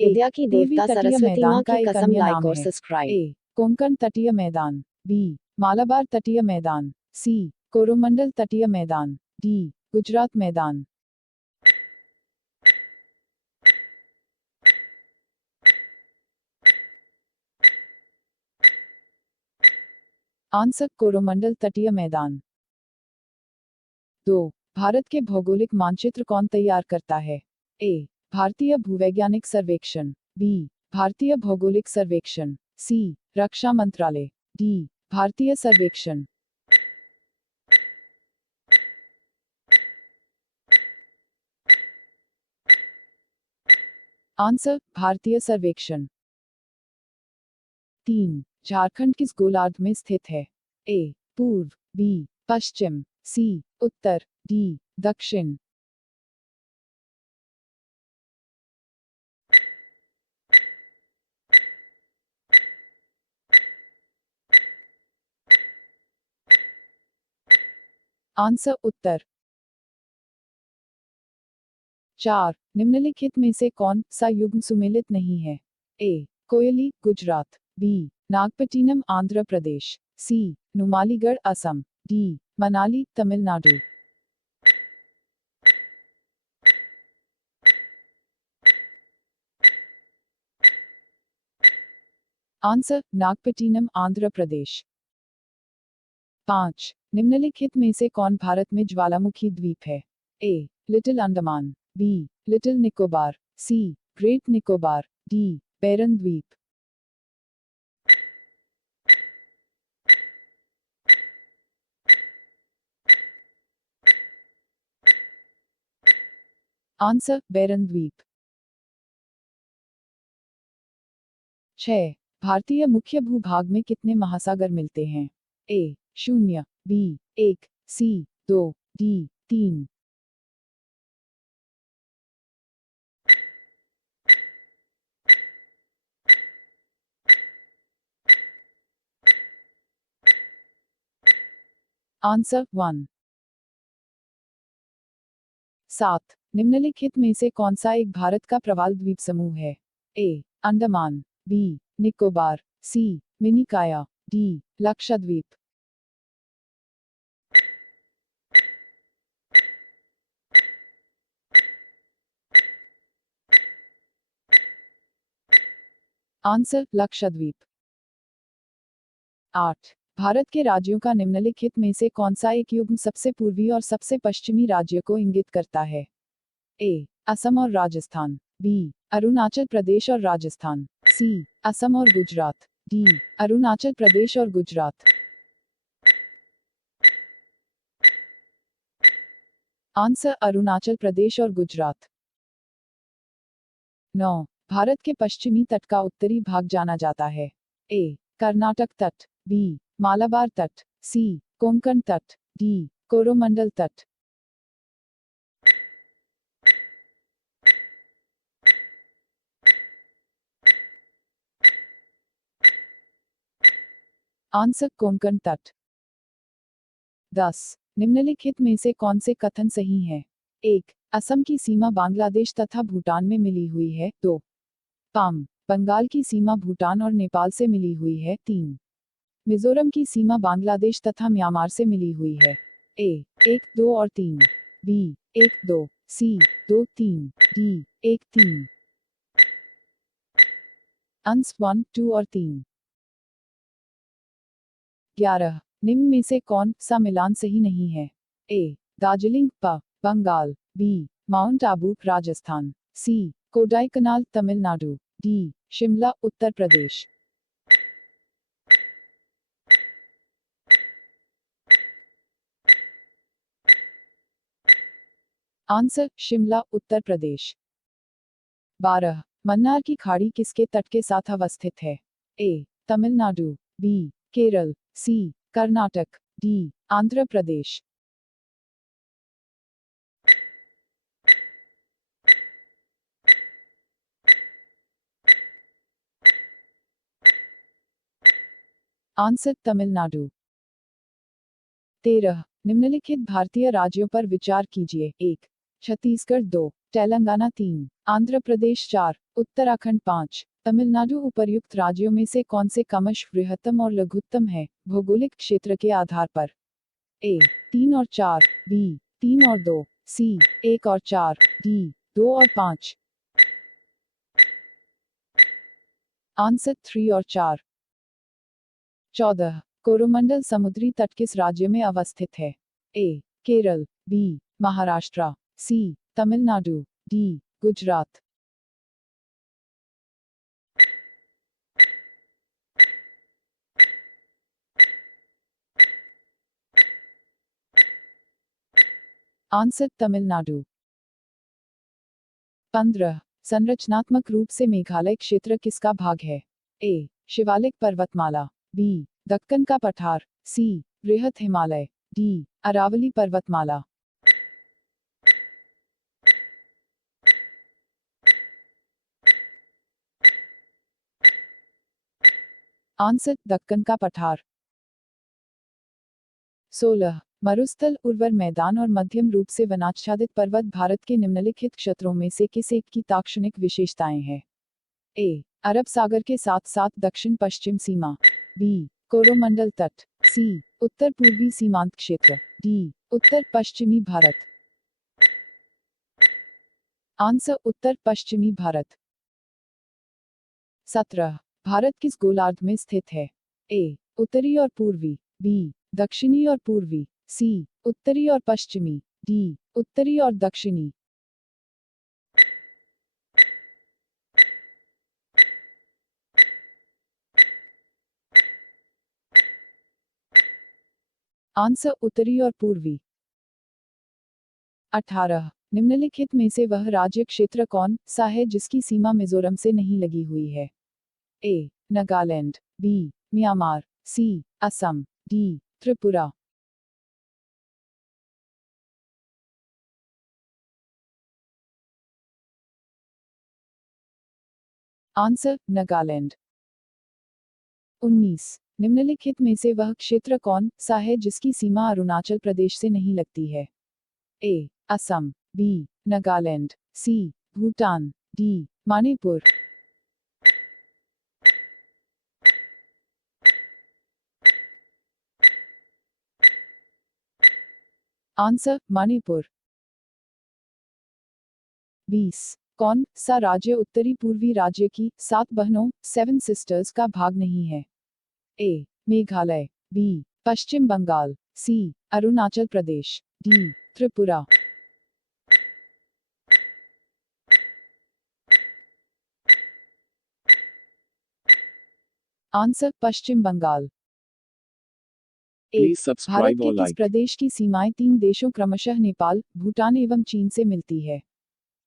विद्या की पूर्वी देवता तटीय सरस्वती मैदान माँ का की एक कसम, अन्य लाइक नाम और है। सब्सक्राइब। ए. कोंकण तटीय मैदान, बी. मालाबार तटीय मैदान, सी. कोरोमंडल तटीय मैदान, डी. गुजरात मैदान। आंसर कोरोमंडल तटीय मैदान। 2. भारत के भौगोलिक मानचित्र कौन तैयार करता है? ए. भारतीय भूवैज्ञानिक सर्वेक्षण, बी. भारतीय भौगोलिक सर्वेक्षण, सी. रक्षा मंत्रालय, डी. भारतीय सर्वेक्षण। आंसर भारतीय सर्वेक्षण। 3. झारखंड किस गोलार्ध में स्थित है? ए. पूर्व, बी. पश्चिम, सी. उत्तर, डी. दक्षिण। आंसर उत्तर। 4. निम्नलिखित में से कौन सा युग्म सुमेलित नहीं है? ए. कोयली गुजरात, बी. नागपट्टिनम आंध्र प्रदेश, सी. नुमालीगढ़ असम, डी. मनाली तमिलनाडु। आंसर नागपट्टिनम आंध्र प्रदेश। 5. निम्नलिखित में से कौन भारत में ज्वालामुखी द्वीप है? A. Little Andaman, B. Little Nicobar, C. Great Nicobar, D. Barren द्वीप। आंसर बैरन द्वीप। 6. भारतीय मुख्य भूभाग में कितने महासागर मिलते हैं? ए. 0, बी. 1, सी. 2, डी. 3। आंसर 1। 7. निम्नलिखित में से कौन सा एक भारत का प्रवाल द्वीप समूह है? ए. अंडमान, बी. निकोबार, सी. मिनिकाया, डी. लक्षद्वीप। आंसर लक्षद्वीप। 8. भारत के राज्यों का निम्नलिखित में से कौन सा एक युग्म सबसे पूर्वी और सबसे पश्चिमी राज्य को इंगित करता है? ए. असम और राजस्थान, बी. अरुणाचल प्रदेश और राजस्थान, सी. असम और गुजरात, डी. अरुणाचल प्रदेश और गुजरात। आंसर अरुणाचल प्रदेश और गुजरात। 9. भारत के पश्चिमी तट का उत्तरी भाग जाना जाता है? ए. कर्नाटक तट, बी. मालाबार तट, सी. कोंकण तट, डी. कोरोमंडल तट। आंसर कोंकण तट। 10. निम्नलिखित में से कौन से कथन सही हैं? 1. असम की सीमा बांग्लादेश तथा भूटान में मिली हुई है। 2. पाम बंगाल की सीमा भूटान और नेपाल से मिली हुई है। 3. मिजोरम की सीमा बांग्लादेश तथा म्यांमार से मिली हुई है। ए. 1, 2 और 3, बी. 1, 2, सी. 2, 3, डी. 1, 3। आंसर 1, 2 और 3। 11. निम्न में से कौन सा मिलान सही नहीं है? ए. दार्जिलिंग बंगाल, बी. माउंट आबू राजस्थान, सी. कोडाईकनाल तमिलनाडु, डी. शिमला उत्तर प्रदेश। आंसर शिमला उत्तर प्रदेश। 12. मन्नार की खाड़ी किसके तट के साथ अवस्थित है? ए. तमिलनाडु, बी. केरल, सी. कर्नाटक, डी. आंध्र प्रदेश। आंसर तमिलनाडु। 13. निम्नलिखित भारतीय राज्यों पर विचार कीजिए। 1. छत्तीसगढ़, 2. तेलंगाना, 3. आंध्र प्रदेश, 4. उत्तराखंड 5। तमिलनाडु उपर्युक्त राज्यों में से कौन से क्रमशः बृहत्तम और लघुत्तम है भौगोलिक क्षेत्र के आधार पर? ए 3 और 4, बी 3 और 2, सी 1 और 4, डी 2 और 5। आंसर 3 और 4। 14। कोरोमंडल समुद्री तट किस राज्य में अवस्थित है? ए केरल, बी महाराष्ट्र, सी तमिलनाडु, डी गुजरात। आंसर तमिलनाडु। 15। संरचनात्मक रूप से मेघालय क्षेत्र किसका भाग है? ए शिवालिक पर्वतमाला, बी दक्कन का पठार, सी बृहत हिमालय, डी अरावली पर्वतमाला। आंसर दक्कन का पठार। 16। मरुस्थल, उर्वर मैदान और मध्यम रूप से वनाच्छादित पर्वत भारत के निम्नलिखित क्षेत्रों में से किस एक की ताक्षणिक विशेषताएं हैं? ए अरब सागर के साथ साथ दक्षिण पश्चिम सीमा, बी कोरोमंडल तट, सी उत्तर पूर्वी सीमांत क्षेत्र, डी उत्तर पश्चिमी भारत। आंसर उत्तर पश्चिमी भारत। 17। भारत किस गोलार्ध में स्थित है? ए उत्तरी और पूर्वी, बी दक्षिणी और पूर्वी, सी उत्तरी और पश्चिमी, डी उत्तरी और दक्षिणी। आंसर उत्तरी और पूर्वी। 18। निम्नलिखित में से वह राज्य क्षेत्र कौन सा है जिसकी सीमा मिजोरम से नहीं लगी हुई है? ए नागालैंड, बी म्यांमार, सी असम, डी त्रिपुरा। आंसर नागालैंड। 19। निम्नलिखित में से वह क्षेत्र कौन सा है जिसकी सीमा अरुणाचल प्रदेश से नहीं लगती है? A Assam, B Nagaland, C Bhutan, D Manipur. Answer Manipur. 20। कौन सा राज्य उत्तरी पूर्वी राज्य की 7 बहनों 7 सिस्टर्स का भाग नहीं है? A Meghalaya, B Paschim Bangal, C Arunachal Pradesh, D Tripura. Answer Paschim Bangal. Please एक भारत subscribe के or किस like. प्रदेश की सीमाएं 3 देशों क्रमशः नेपाल, भूटान एवं चीन से मिलती है?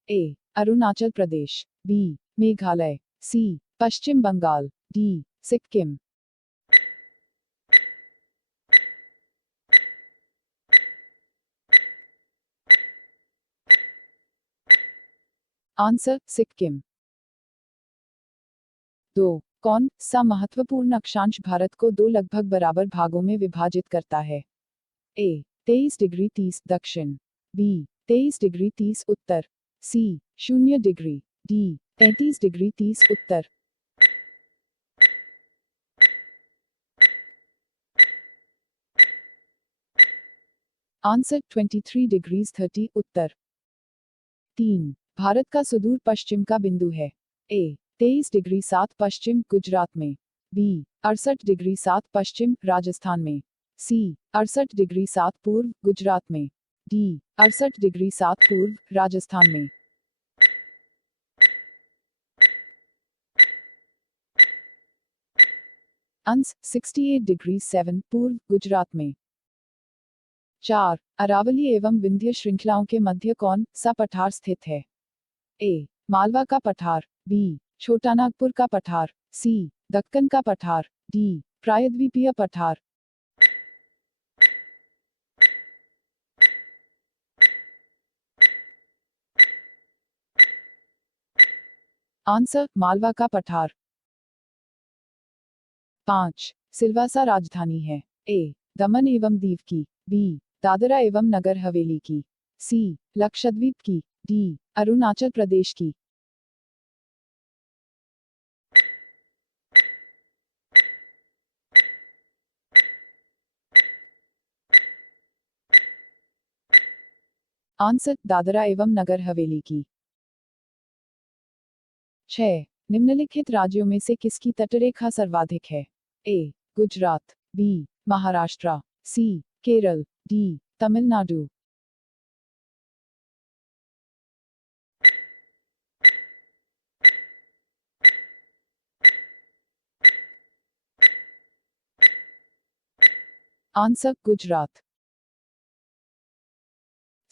ए अरुणाचल प्रदेश, बी मेघालय, सी पश्चिम बंगाल, डी सिक्किम। आंसर सिक्किम। 2। कौन सा महत्वपूर्ण अक्षांश भारत को 2 लगभग बराबर भागों में विभाजित करता है? ए 23 डिग्री 30 दक्षिण, बी 23 डिग्री 30 उत्तर, सी 0 डिग्री, डी 33 डिग्री 30 उत्तर। आंसर 23 डिग्रीज 30 उत्तर। 3। भारत का सुदूर पश्चिम का बिंदु है? ए 23 डिग्री 7 पश्चिम गुजरात में, बी 68 डिग्री 7 पश्चिम राजस्थान में, सी 68 डिग्री 7 पूर्व गुजरात में, डी 68 डिग्री 7 पूर्व राजस्थान में। अंश 68 डिग्री 7 पूर्व गुजरात में। 4। अरावली एवं विंध्य श्रृंखलाओं के मध्य कौन सा पठार स्थित है? ए मालवा का पठार, बी छोटानागपुर का पठार, सी दक्कन का पठार, डी प्रायद्वीपीय पठार। आंसर मालवा का पठार। 5। सिलवासा राजधानी है? ए दमन एवं दीव की, बी दादरा एवं नगर हवेली की, सी लक्षद्वीप की, डी अरुणाचल प्रदेश की। आंसर दादरा एवं नगर हवेली की। 6. निम्नलिखित राज्यों में से किसकी तटरेखा सर्वाधिक है? ए. गुजरात, बी. महाराष्ट्र, सी. केरल, डी. तमिलनाडु। आंसर गुजरात।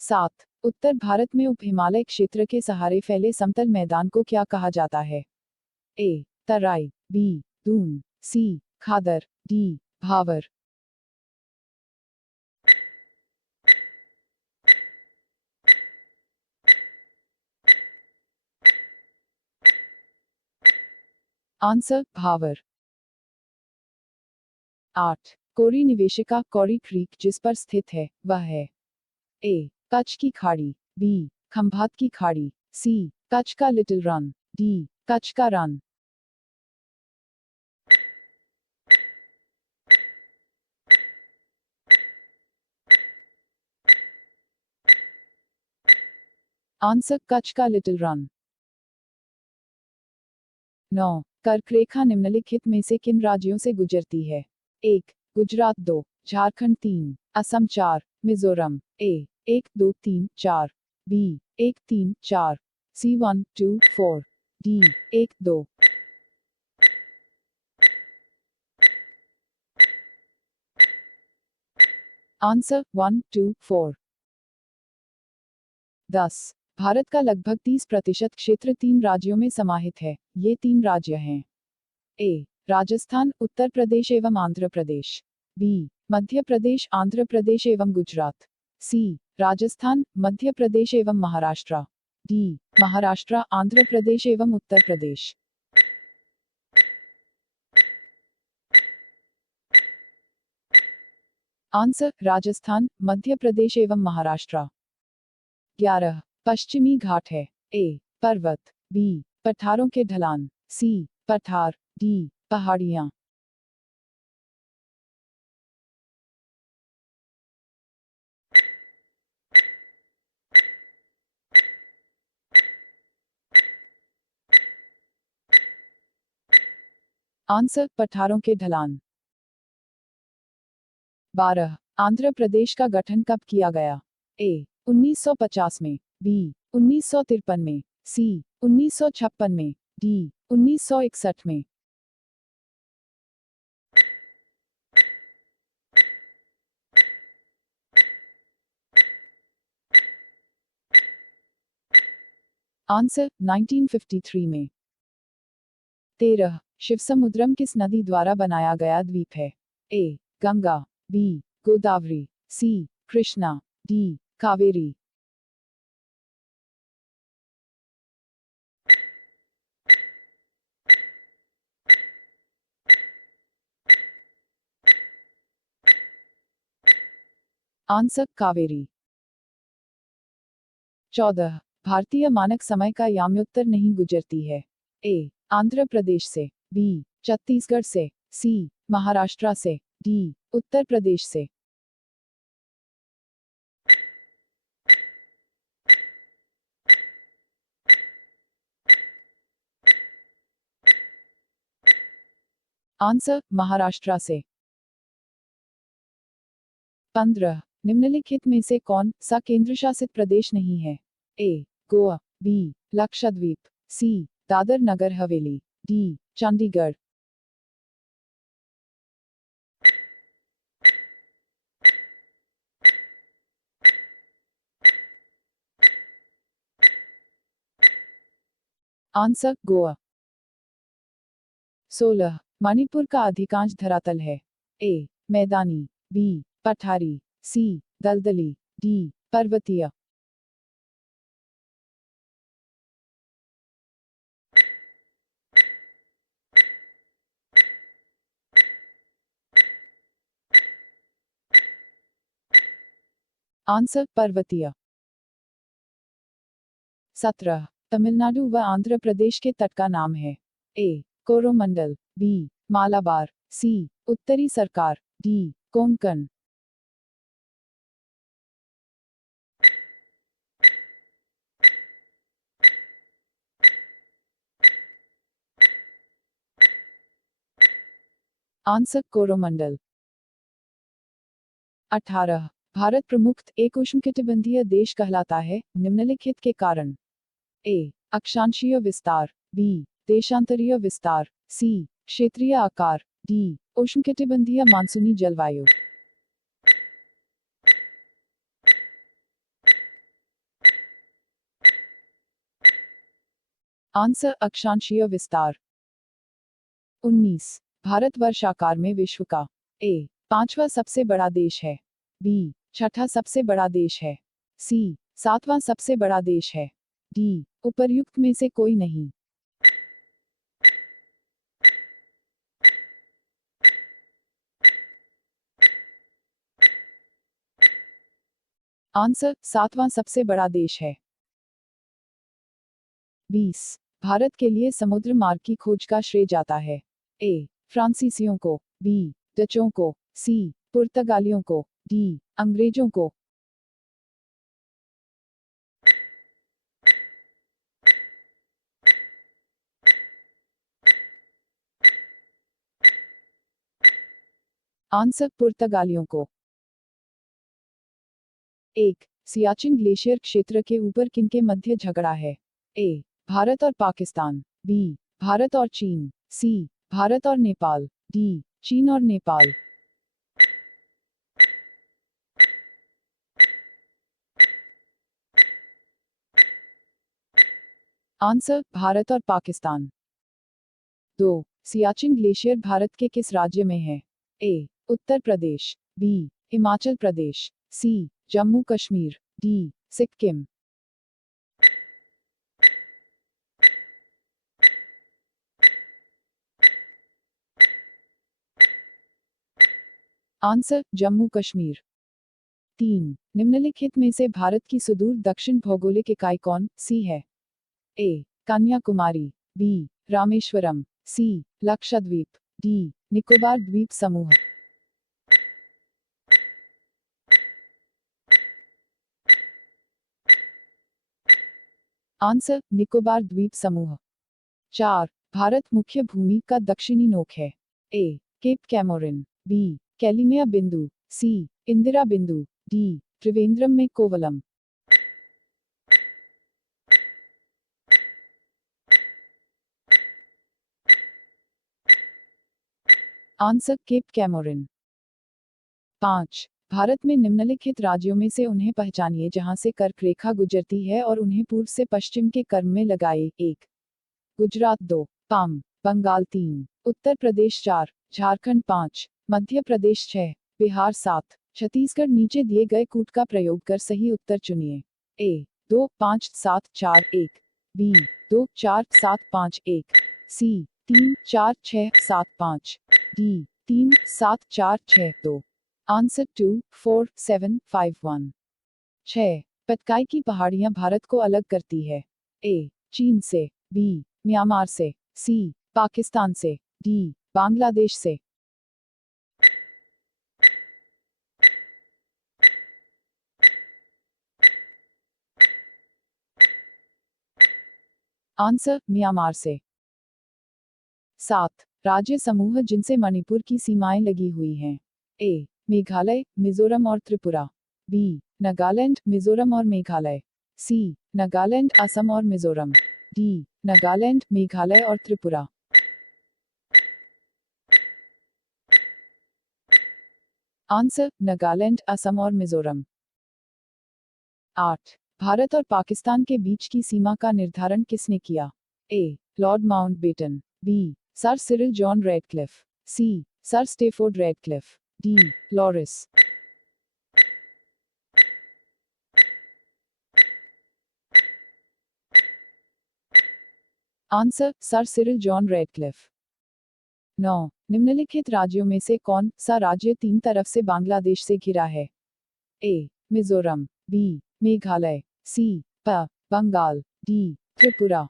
7. उत्तर भारत में उप हिमालय क्षेत्र के सहारे फैले समतल मैदान को क्या कहा जाता है? ए. तराई, बी. दून, सी. खादर, डी. भावर। आंसर भावर। 8. कोरी निवेशिका कौरी क्रीक जिस पर स्थित है वह है? ए. कच्छ की खाड़ी, बी. खंभात की खाड़ी, सी. कच्छ का लिटिल रन, डी. कच्छ का रन। आंसर कच्छ का लिटिल रन। 9. कर्करेखा निम्नलिखित में से किन राज्यों से गुजरती है? 1. गुजरात, 2. झारखंड, 3. असम, 4. मिजोरम। ए. 1 2 3 4, बी. 1 3 4, सी 1 2 4, डी. 1 2। आंसर 1 2 4। 10. भारत का लगभग 30% क्षेत्र 3 राज्यों में समाहित है। ये 3 राज्य हैं? ए. राजस्थान, उत्तर प्रदेश एवं आंध्र प्रदेश, बी. मध्य प्रदेश, आंध्र प्रदेश एवं गुजरात, सी. राजस्थान, मध्य प्रदेश एवं महाराष्ट्र, डी. महाराष्ट्र, आंध्र प्रदेश एवं उत्तर प्रदेश। आंसर राजस्थान, मध्य प्रदेश एवं महाराष्ट्र। 11. पश्चिमी घाट है? ए. पर्वत, बी. पठारों के ढलान, सी. पठार, डी. पहाड़ियां। आंसर पठारों के ढलान। 12. आंध्र प्रदेश का गठन कब किया गया? ए. 1950 में, बी. 1953 में, सी. 1956 में, डी. 1961 में। आंसर 1953 में। 13. शिवसमुद्रम किस नदी द्वारा बनाया गया द्वीप है? ए. गंगा, बी. गोदावरी, सी. कृष्णा, डी. कावेरी। आंसर कावेरी। 14. भारतीय मानक समय का याम्योत्तर नहीं गुजरती है? ए. आंध्र प्रदेश से, बी. छत्तीसगढ़ से, सी. महाराष्ट्र से, डी. उत्तर प्रदेश से। आंसर महाराष्ट्र से। 15. निम्नलिखित में से कौन सा केंद्र शासित प्रदेश नहीं है? ए. गोवा, बी. लक्षद्वीप, सी. दादर नगर हवेली, डी. चंडीगढ़। आंसर गोवा। 16. मणिपुर का अधिकांश धरातल है? ए. मैदानी, बी. पठारी, सी. दलदली, डी. पर्वतीय। आंसर पर्वतीय। 17. तमिलनाडु व आंध्र प्रदेश के तट का नाम है? ए. कोरोमंडल, बी. मालाबार, सी. उत्तरी सरकार, डी. कोंकण। आंसर कोरोमंडल। 18 भारत प्रमुख एक उष्णकटिबंधीय देश कहलाता है निम्नलिखित के कारण। ए अक्षांशीय विस्तार, बी देशांतरीय विस्तार, सी क्षेत्रीय आकार, डी उष्णकटिबंधीय मानसूनी जलवायु। आंसर अक्षांशीय विस्तार। 19 भारत वर्ष आकार में विश्व का ए पांचवा सबसे बड़ा देश है, बी छठा सबसे बड़ा देश है, सी सातवां सबसे बड़ा देश है, डी उपर्युक्त में से कोई नहीं। आंसर सातवां सबसे बड़ा देश है। 20 भारत के लिए समुद्र मार्ग की खोज का श्रेय जाता है। ए फ्रांसीसियों को, बी डचों को, सी पुर्तगालियों को, डी अंग्रेजों को। आंसर पुर्तगालियों को। 1 सियाचिन ग्लेशियर क्षेत्र के ऊपर किनके मध्य झगड़ा है। ए भारत और पाकिस्तान, बी भारत और चीन, सी भारत और नेपाल, डी चीन और नेपाल। आंसर भारत और पाकिस्तान। 2 सियाचिन ग्लेशियर भारत के किस राज्य में है। ए उत्तर प्रदेश, बी हिमाचल प्रदेश, सी जम्मू कश्मीर, डी सिक्किम। आंसर जम्मू कश्मीर। 3 निम्नलिखित में से भारत की सुदूर दक्षिण भौगोलिक इकाई कौन सी है। ए कन्याकुमारी, बी रामेश्वरम, सी लक्षद्वीप, डी निकोबार द्वीप समूह। आंसर निकोबार द्वीप समूह। 4 भारत मुख्य भूमि का दक्षिणी नोक है। A cap Comorin, B Calimere बिंदु, सी इंदिरा बिंदु, डी त्रिवेंद्रम में Kovalam. Answer Cape Comorin. 5 Bharat में निम्नलिखित राज्यों में से उन्हें पहचानिए जहां से कर्क रेखा गुजरती है और उन्हें पूर्व से पश्चिम के क्रम में लगाए। 1 गुजरात, 2 पाम बंगाल, 3 उत्तर प्रदेश, 4 झारखंड, 5 मध्य प्रदेश, 6 बिहार, 7 छत्तीसगढ़। नीचे दिए गए कूट का प्रयोग कर सही उत्तर चुनिए। ए 2 5 7 4 1, बी 2 4 7 5 1, सी 3 4 6 7 5, डी 3 7 4 6 2। आंसर 2 4 7 5 1। 6 पटकाई की पहाड़ियां भारत को अलग करती है। ए चीन से, बी म्यांमार से, सी पाकिस्तान से, डी बांग्लादेश से। आंसर म्यांमार से। 7 राज्य समूह जिनसे मणिपुर की सीमाएं लगी हुई हैं। ए मेघालय, मिजोरम और त्रिपुरा, बी नागालैंड, मिजोरम और मेघालय, सी नागालैंड, असम और मिजोरम, डी नागालैंड, मेघालय और त्रिपुरा। आंसर नागालैंड, असम और मिजोरम। 8 भारत और पाकिस्तान के बीच की सीमा का निर्धारण किसने किया। A lord Mountbatten, B sir Cyril John Radcliffe, C sir Stafford Radcliffe, D लॉरिस। Answer sir Cyril John Radcliffe. 9 निम्नलिखित राज्यों में से कौन सा राज्य तीन तरफ से बांग्लादेश से घिरा है। A Mizoram, B Meghalaya, C Bangal, D Tripura.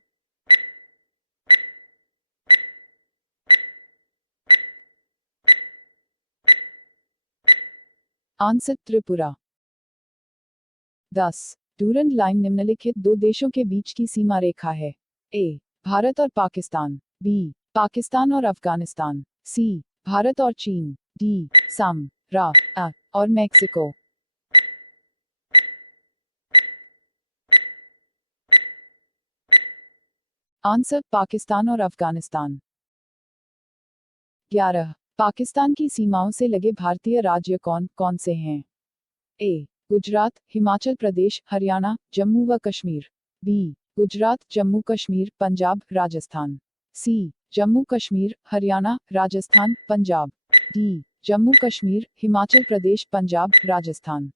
Answer Tripura. 10 Durand line निम्नलिखित दो देशों के बीच की सीमा रेखा है। ए भारत और पाकिस्तान, बी पाकिस्तान और अफगानिस्तान, सी भारत और चीन। डी सम रा अ और मैक्सिको। आंसर पाकिस्तान और अफगानिस्तान। 11 पाकिस्तान की सीमाओं से लगे भारतीय राज्य कौन कौन से हैं? ए गुजरात, हिमाचल प्रदेश, हरियाणा, जम्मू व कश्मीर। बी गुजरात, जम्मू कश्मीर, पंजाब, राजस्थान। सी जम्मू कश्मीर, हरियाणा, राजस्थान, पंजाब। डी जम्मू कश्मीर, हिमाचल प्रदेश, पंजाब, राजस्थान।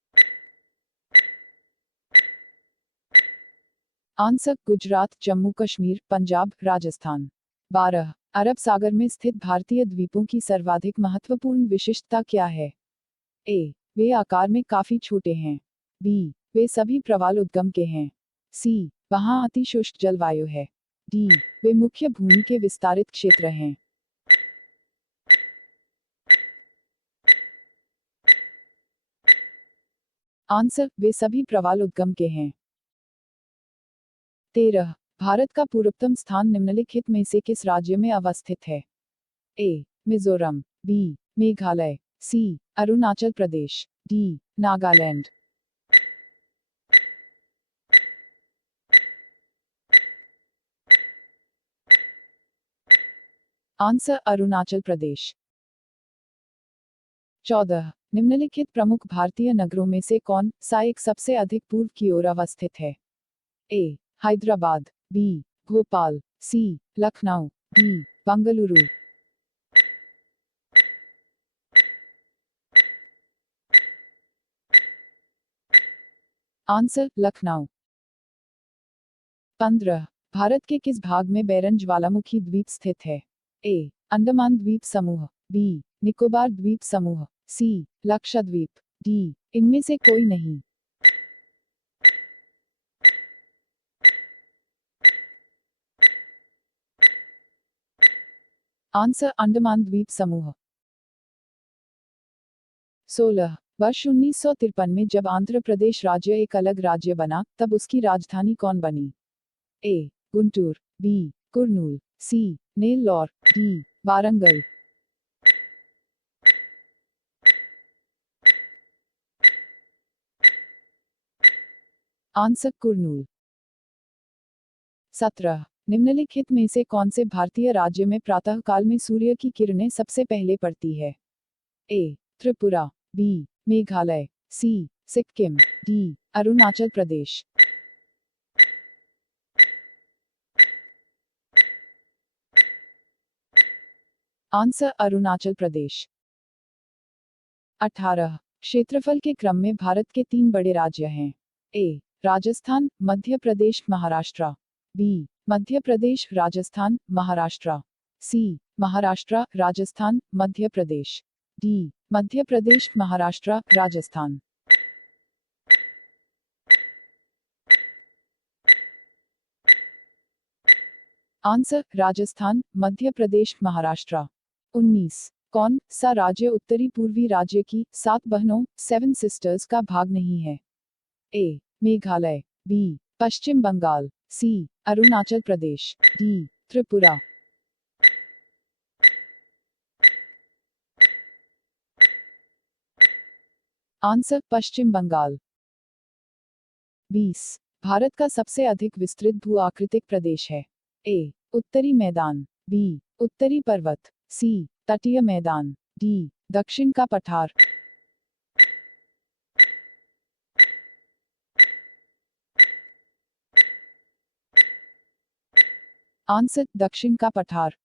आंसर गुजरात, जम्मू कश्मीर, पंजाब, राजस्थान। 12 अरब सागर में स्थित भारतीय द्वीपों की सर्वाधिक महत्वपूर्ण विशिष्टता क्या है? ए वे आकार में काफी छोटे हैं। बी वे सभी प्रवाल उद्गम के हैं। सी वहां अतिशुष्क जलवायु है। डी वे मुख्य भूमि के विस्तारित क्षेत्र हैं। आंसर वे सभी प्रवाल उद्गम के हैं। 13 भारत का पूर्वतम स्थान निम्नलिखित में से किस राज्य में अवस्थित है? A Mizoram. B Meghalaya. C Arunachal Pradesh. D Nagaland. Answer Arunachal Pradesh. 14 निम्नलिखित प्रमुख भारतीय नगरों में से कौन सा एक सबसे अधिक पूर्व की ओर अवस्थित है? ए हैदराबाद। बी भोपाल। सी लखनऊ। डी बेंगलुरु। आंसर लखनऊ। 15 भारत के किस भाग में बैरन ज्वालामुखी द्वीप स्थित है? ए अंडमान द्वीप समूह। बी निकोबार द्वीप समूह। सी लक्षद्वीप। डी इनमें से कोई नहीं। आंसर अंडमान द्वीप समूह। 16 वर्ष 1953 में जब आंध्र प्रदेश राज्य एक अलग राज्य बना तब उसकी राजधानी कौन बनी? ए गुंटूर। बी कुर्नूल। सी नेल्लौर। डी वारंगल। आंसर कुर्नूल। 17 निम्नलिखित में से कौन से भारतीय राज्य में प्रातःकाल में सूर्य की किरणें सबसे पहले पड़ती है? ए त्रिपुरा। बी मेघालय। सी सिक्किम। डी अरुणाचल प्रदेश। आंसर अरुणाचल प्रदेश। 18 क्षेत्रफल के क्रम में भारत के 3 बड़े राज्य हैं। ए राजस्थान, मध्य प्रदेश, महाराष्ट्र। बी मध्य प्रदेश, राजस्थान, महाराष्ट्र। सी महाराष्ट्र, राजस्थान, मध्य प्रदेश। डी मध्य प्रदेश, महाराष्ट्र, राजस्थान। आंसर राजस्थान, मध्य प्रदेश, महाराष्ट्र। 19 कौन सा राज्य उत्तरी पूर्वी राज्य की 7 बहनों 7 सिस्टर्स का भाग नहीं है? A Meghalaya. B Paschim Bangal. C Arunachal Pradesh. D Tripura. Answer Paschim Bengal. 20 Bharat का सबसे अधिक विस्तृत भू आकृतिक प्रदेश है? ए उत्तरी मैदान। बी उत्तरी पर्वत। सी तटीय मैदान। डी दक्षिण का पठार। आंसर दक्षिण का पठार।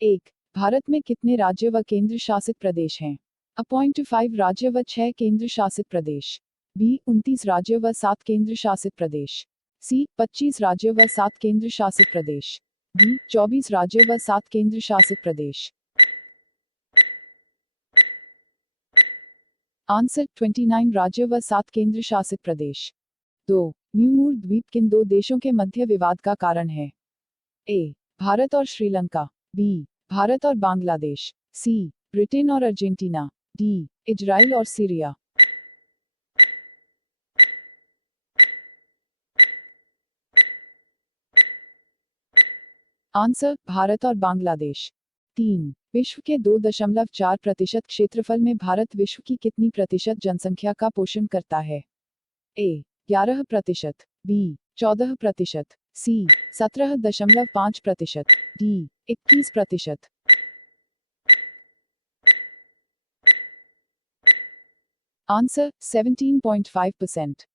1 भारत में कितने राज्य व केंद्र शासित प्रदेश हैं? अपॉइंट 5 राज्य व 6 केंद्र शासित प्रदेश। बी 29 राज्य व 7 केंद्र शासित प्रदेश। सी 25 राज्य व 7 केंद्र शासित प्रदेश। डी 24 राज्य व 7 केंद्र शासित प्रदेश। आंसर 29 राज्य व 7 केंद्र शासित प्रदेश। 2 न्यूमूर द्वीप किन 2 देशों के मध्य विवाद का कारण है? ए भारत और श्रीलंका। बी भारत और बांग्लादेश। सी ब्रिटेन और अर्जेंटीना। डी इजराइल और सीरिया। आंसर भारत और बांग्लादेश। 3. विश्व के 2.4% क्षेत्रफल में भारत विश्व की कितनी प्रतिशत जनसंख्या का पोषण करता है? ए. 11%, बी. 14%, सी. 17.5%, डी. 21%. आंसर 17.5%.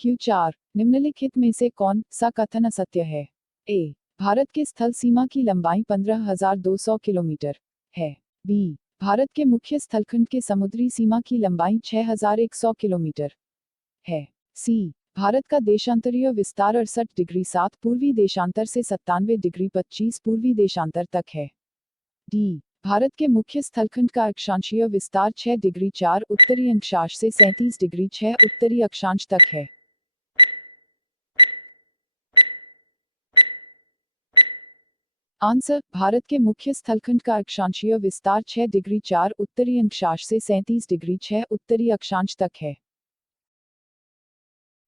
Q4. निम्नलिखित में से कौन सा कथन असत्य है? ए. भारत के स्थल सीमा की लंबाई 15,200 किलोमीटर है. बी. भारत के मुख्य स्थलखंड के समुद्री सीमा की लंबाई 6,100 किलोमीटर है. सी. भारत का देशांतरीय विस्तार 68 डिग्री 7 पूर्वी देशांतर से 97 डिग्री 25 पूर्वी देशांतर तक है. डी. भारत के मुख्य स्थलखंड का अक्षांशीय विस्तार 6 डिग्री 4 उत्तरी अक्षांश से 37 डिग्री 6 उत्तरी अक्षांश तक है. आंसर. भारत के मुख्य स्थलखंड का अक्षांशीय विस्तार 6 डिग्री 4 उत्तरी अक्षांश से 37 डिग्री 6 उत्तरी अक्षांश तक है.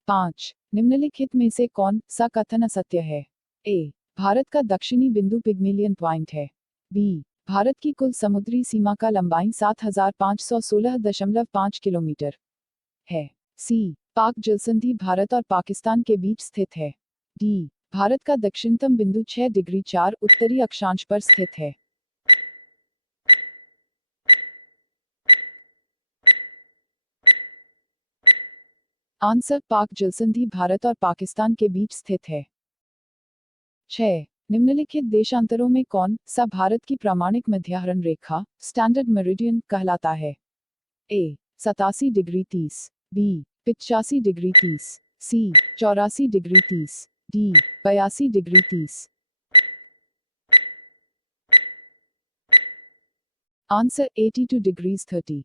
5. निम्नलिखित में से कौन सा कथन असत्य है? ए. भारत का दक्षिणी बिंदु पिग्मेलियन पॉइंट है. बी. भारत की कुल समुद्री सीमा का लंबाई 7,516.5 किलोमीटर है. सी. पाक जलसंधि भारत और पाकिस्तान के बीच स्थित है. डी. भारत का दक्षिणतम बिंदु 6 डिग्री 4 उत्तरी अक्षांश पर स्थित है. आंसर. पाक जलसंधि भारत और पाकिस्तान के बीच स्थित है. 6. निम्नलिखित देशांतरों में कौन सा भारत की प्रामाणिक मध्याह्न रेखा स्टैंडर्ड मेरिडियन कहलाता है? ए. 87 डिग्री 30, बी. 85 डिग्री 30, सी. 84 degree 30, D. 82 degree 30. Answer 82 degrees 30.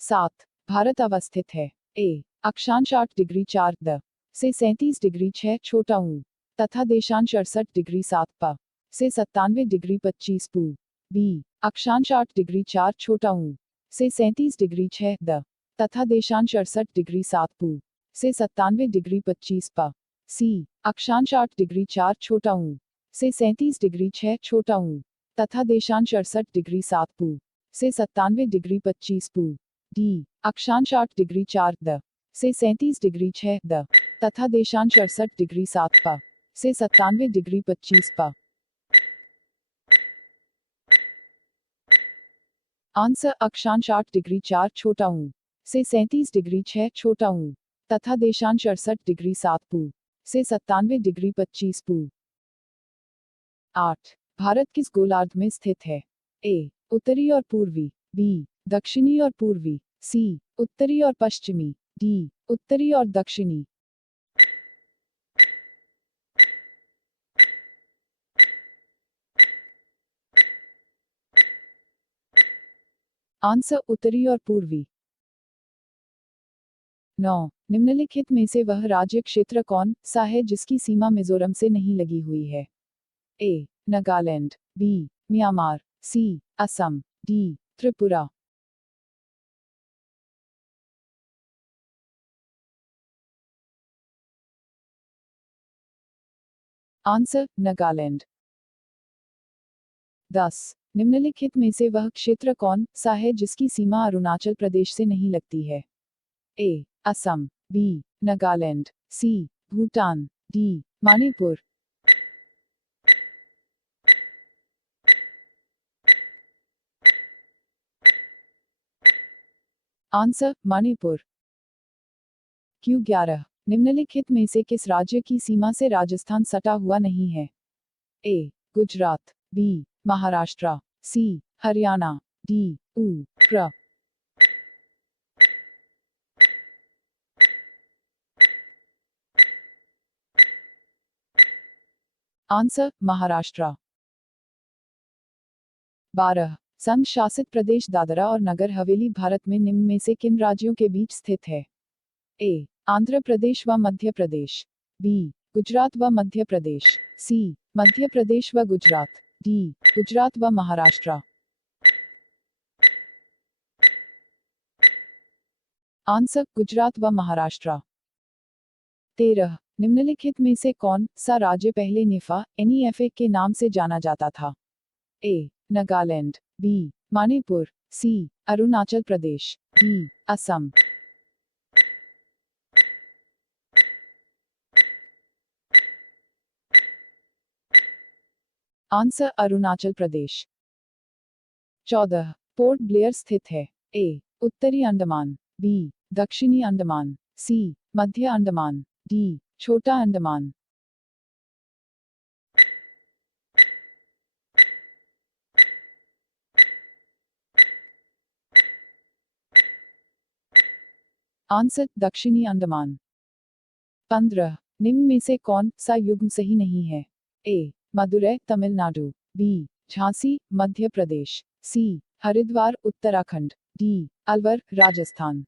7. Bharat अवस्थित है. ए. अक्षांश 8 डिग्री 4 द से 37 डिग्री 6 छोटा ऊ तथा देशांश 68 डिग्री 7 प से 97 डिग्री 25 पू. बी. अक्षांश 8 डिग्री 4 छोटा ऊ से 37 डिग्री 6 द तथा देशांश 68 डिग्री 7 पू से 97 डिग्री 25 प. सी. अक्षांश 8 डिग्री 4 छोटा ऊ से 37 डिग्री 6 छोटा ऊ तथा देशांश 68 डिग्री 7 पू से 97 डिग्री 25 पू. डी. अक्षांश 8 डिग्री 4 द से 37 डिग्री 6 द तथा देशांश 68 डिग्री 7 प से 97 डिग्री 25 प. आंसर. अक्षांश 8 डिग्री 4 छोटा ऊ से 37 डिग्री 6 छोटा ऊ तथा देशांश 68 डिग्री 7 पू से 97 डिग्री 25 पू. 8. भारत किस गोलार्ध में स्थित है? ए. उत्तरी और पूर्वी, बी. दक्षिणी और पूर्वी, सी. उत्तरी और पश्चिमी, डी. उत्तरी और दक्षिणी. आंसर. उत्तरी और पूर्वी. 9. निम्नलिखित में से वह राज्य क्षेत्र कौन सा है जिसकी सीमा मिजोरम से नहीं लगी हुई है? ए. नागालैंड, बी. म्यांमार, सी. असम, डी. त्रिपुरा. आंसर. नागालैंड. 10. निम्नलिखित में से वह क्षेत्र कौन सा है जिसकी सीमा अरुणाचल प्रदेश से नहीं लगती है? A. Assam, B. Nagaland, C. Bhutan, D. Manipur. Answer. Manipur. Q11. निम्नलिखित में से किस राज्य की सीमा से राजस्थान सटा हुआ नहीं है? ए. गुजरात, बी. महाराष्ट्र, सी. हरियाणा, डी. उत्तर. आंसर. महाराष्ट्र. 12. संघ शासित प्रदेश दादरा और नगर हवेली भारत में निम्न में से किन राज्यों के बीच स्थित है? ए. आंध्र प्रदेश व मध्य प्रदेश, बी. गुजरात व मध्य प्रदेश, सी. मध्य प्रदेश व गुजरात, डी. गुजरात व महाराष्ट्र. आंसर. गुजरात व महाराष्ट्र. 13. निम्नलिखित में से कौन सा राज्य पहले निफा NEFA के नाम से जाना जाता था? ए. नागालैंड, बी. मणिपुर, सी. Arunachal Pradesh, D. Assam. Answer Arunachal Pradesh. 14. Port Blair स्थित है? ए. उत्तरी अंडमान, बी. दक्षिणी अंडमान, सी. मध्य अंडमान, डी. छोटा अंडमान। आंसर दक्षिणी अंडमान। 15. निम्न में से कौन सा युग्म सही नहीं है? ए. मदुरै तमिलनाडु, बी. झांसी मध्य प्रदेश, सी. Haridwar Uttarakhand, D. Alwar Rajasthan.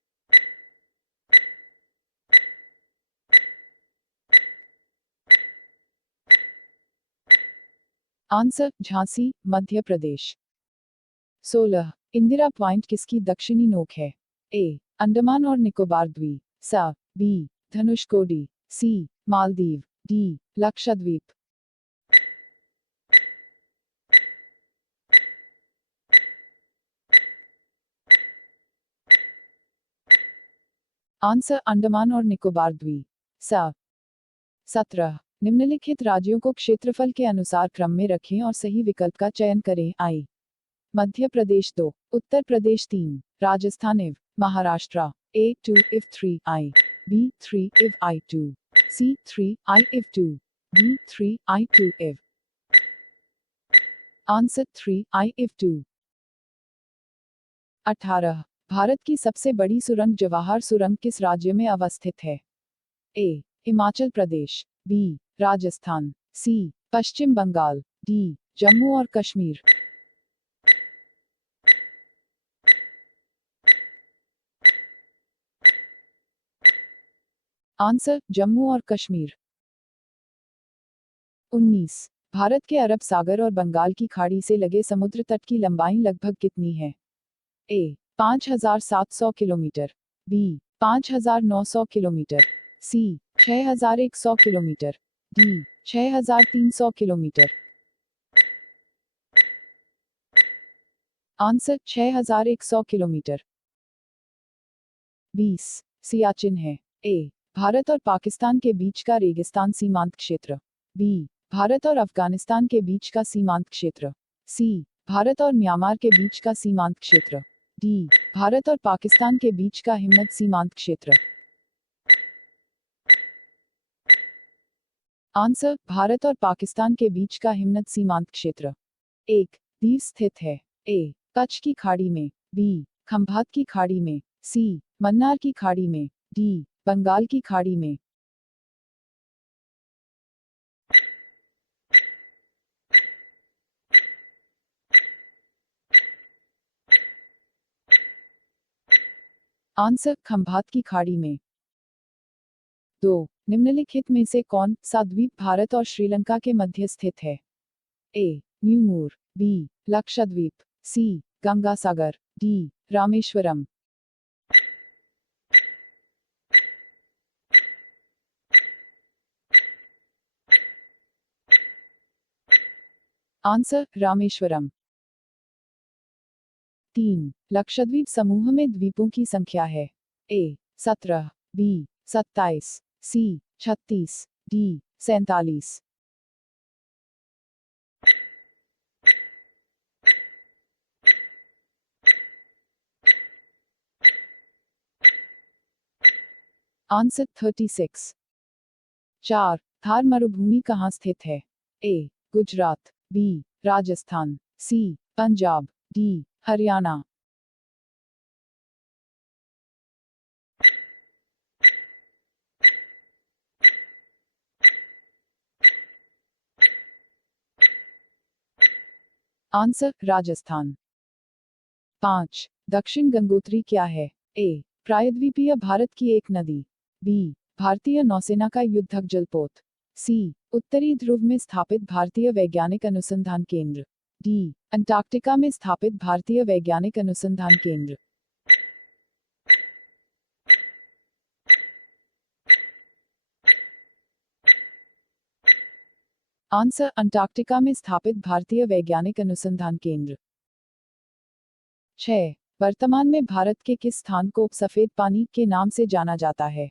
Answer Jhansi Madhya Pradesh. 16. Indira point किसकी दक्षिणी नोक है? ए. अंडमान और निकोबार द्वीप, सा. बी. धनुषकोडी, सी. मालदीव, डी. लक्षद्वीप। आंसर अंडमान और निकोबार द्वीप, सा. 17. निम्नलिखित राज्यों को क्षेत्रफल के अनुसार क्रम में रखें और सही विकल्प का चयन करें। आई. मध्य प्रदेश 2, उत्तर प्रदेश 3, राजस्थान इव, Maharashtra. A 2 if 3 I, B 3 if I 2, C 3 I if 2, D 3 I 2 if। Answer 3 I if 2। 18. Bharat की सबसे बड़ी सुरंग जवाहर सुरंग किस राज्य में अवस्थित है? ए. हिमाचल प्रदेश, बी. राजस्थान, सी. पश्चिम बंगाल, डी. जम्मू और कश्मीर। आंसर जम्मू और कश्मीर। 19. भारत के अरब सागर और बंगाल की खाड़ी से लगे समुद्र तट की लंबाई लगभग कितनी है? ए. 5700 किलोमीटर, बी. 5900 किलोमीटर, सी. 6100 kilometre, D. 6300 kilometre. Answer 6100 kilometre. 20. Siachen है? ए. भारत और पाकिस्तान के बीच का रेगिस्तान सीमांत क्षेत्र, बी. भारत और अफगानिस्तान के बीच का सीमांत क्षेत्र, सी. भारत और म्यांमार के बीच का सीमांत क्षेत्र, डी. भारत और पाकिस्तान के बीच का हिम्मत सीमांत क्षेत्र। आंसर भारत और पाकिस्तान के बीच का हिम्मत सीमांत क्षेत्र। 1. द्वीप स्थित है? ए. कच्छ की खाड़ी में, बी. खंभात की खाड़ी में, सी. मन्नार की खाड़ी में, डी. बंगाल की खाड़ी में। आंसर खंभात की खाड़ी में। 2. निम्नलिखित में से कौन सा द्वीप भारत और श्रीलंका के मध्य स्थित है? ए. न्यूमूर, बी. लक्षद्वीप, सी. गंगासागर, डी. रामेश्वरम। आंसर रामेश्वरम। 3. लक्षद्वीप समूह में द्वीपों की संख्या है? ए. 17, बी. 27, सी. 36, डी. 47। आंसर 36। 4. थार मरुभूमि कहाँ स्थित है? ए. गुजरात, बी. राजस्थान, सी. पंजाब, डी. हरियाणा। आंसर राजस्थान। 5. दक्षिण गंगोत्री क्या है? ए. प्रायद्वीपीय भारत की एक नदी, बी. भारतीय नौसेना का युद्धक जलपोत, सी. उत्तरी ध्रुव में स्थापित भारतीय वैज्ञानिक अनुसंधान केंद्र, डी. अंटार्कटिका में स्थापित भारतीय वैज्ञानिक अनुसंधान केंद्र। आंसर अंटार्कटिका में स्थापित भारतीय वैज्ञानिक अनुसंधान केंद्र। 6. वर्तमान में भारत के किस स्थान को सफेद पानी के नाम से जाना जाता है?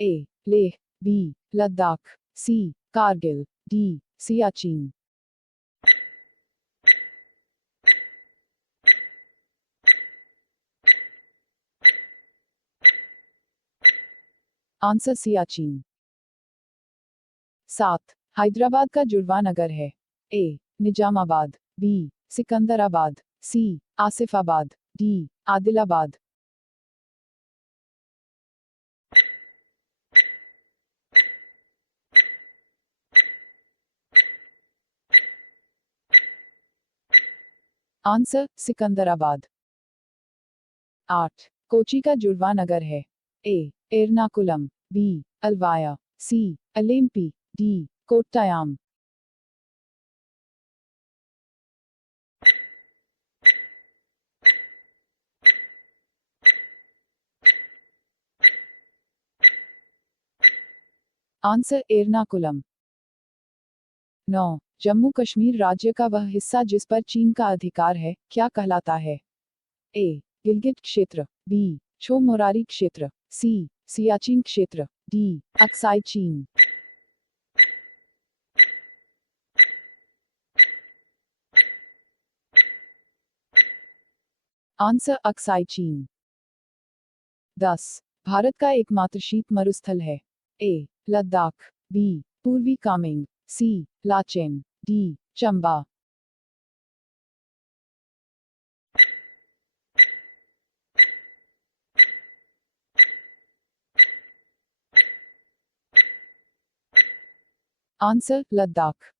ए. लेह, बी. लद्दाख, सी. कारगिल, डी. सियाचिन। आंसर सियाचिन। 7. हैदराबाद का जुड़वा नगर है? ए. निजामाबाद, बी. सिकंदराबाद, सी. आसिफाबाद, डी. आदिलाबाद। आंसर सिकंदराबाद। 8. कोची का जुड़वा नगर है? ए. एर्नाकुलम, बी. अल्वाया, सी. अलेम्पी, डी. कोट्टायाम। आंसर एर्नाकुलम। 9. जम्मू कश्मीर राज्य का वह हिस्सा जिस पर चीन का अधिकार है क्या कहलाता है? ए. गिलगित क्षेत्र, बी. छो मोरारी क्षेत्र, सी. सियाचिन क्षेत्र, डी. अक्साई चीन। आंसर अक्साई चीन। 10. भारत का एकमात्र शीत मरुस्थल है? ए. लद्दाख, बी. पूर्वी कामेंग, सी. लाचेन, डी. चंबा। आंसर लद्दाख।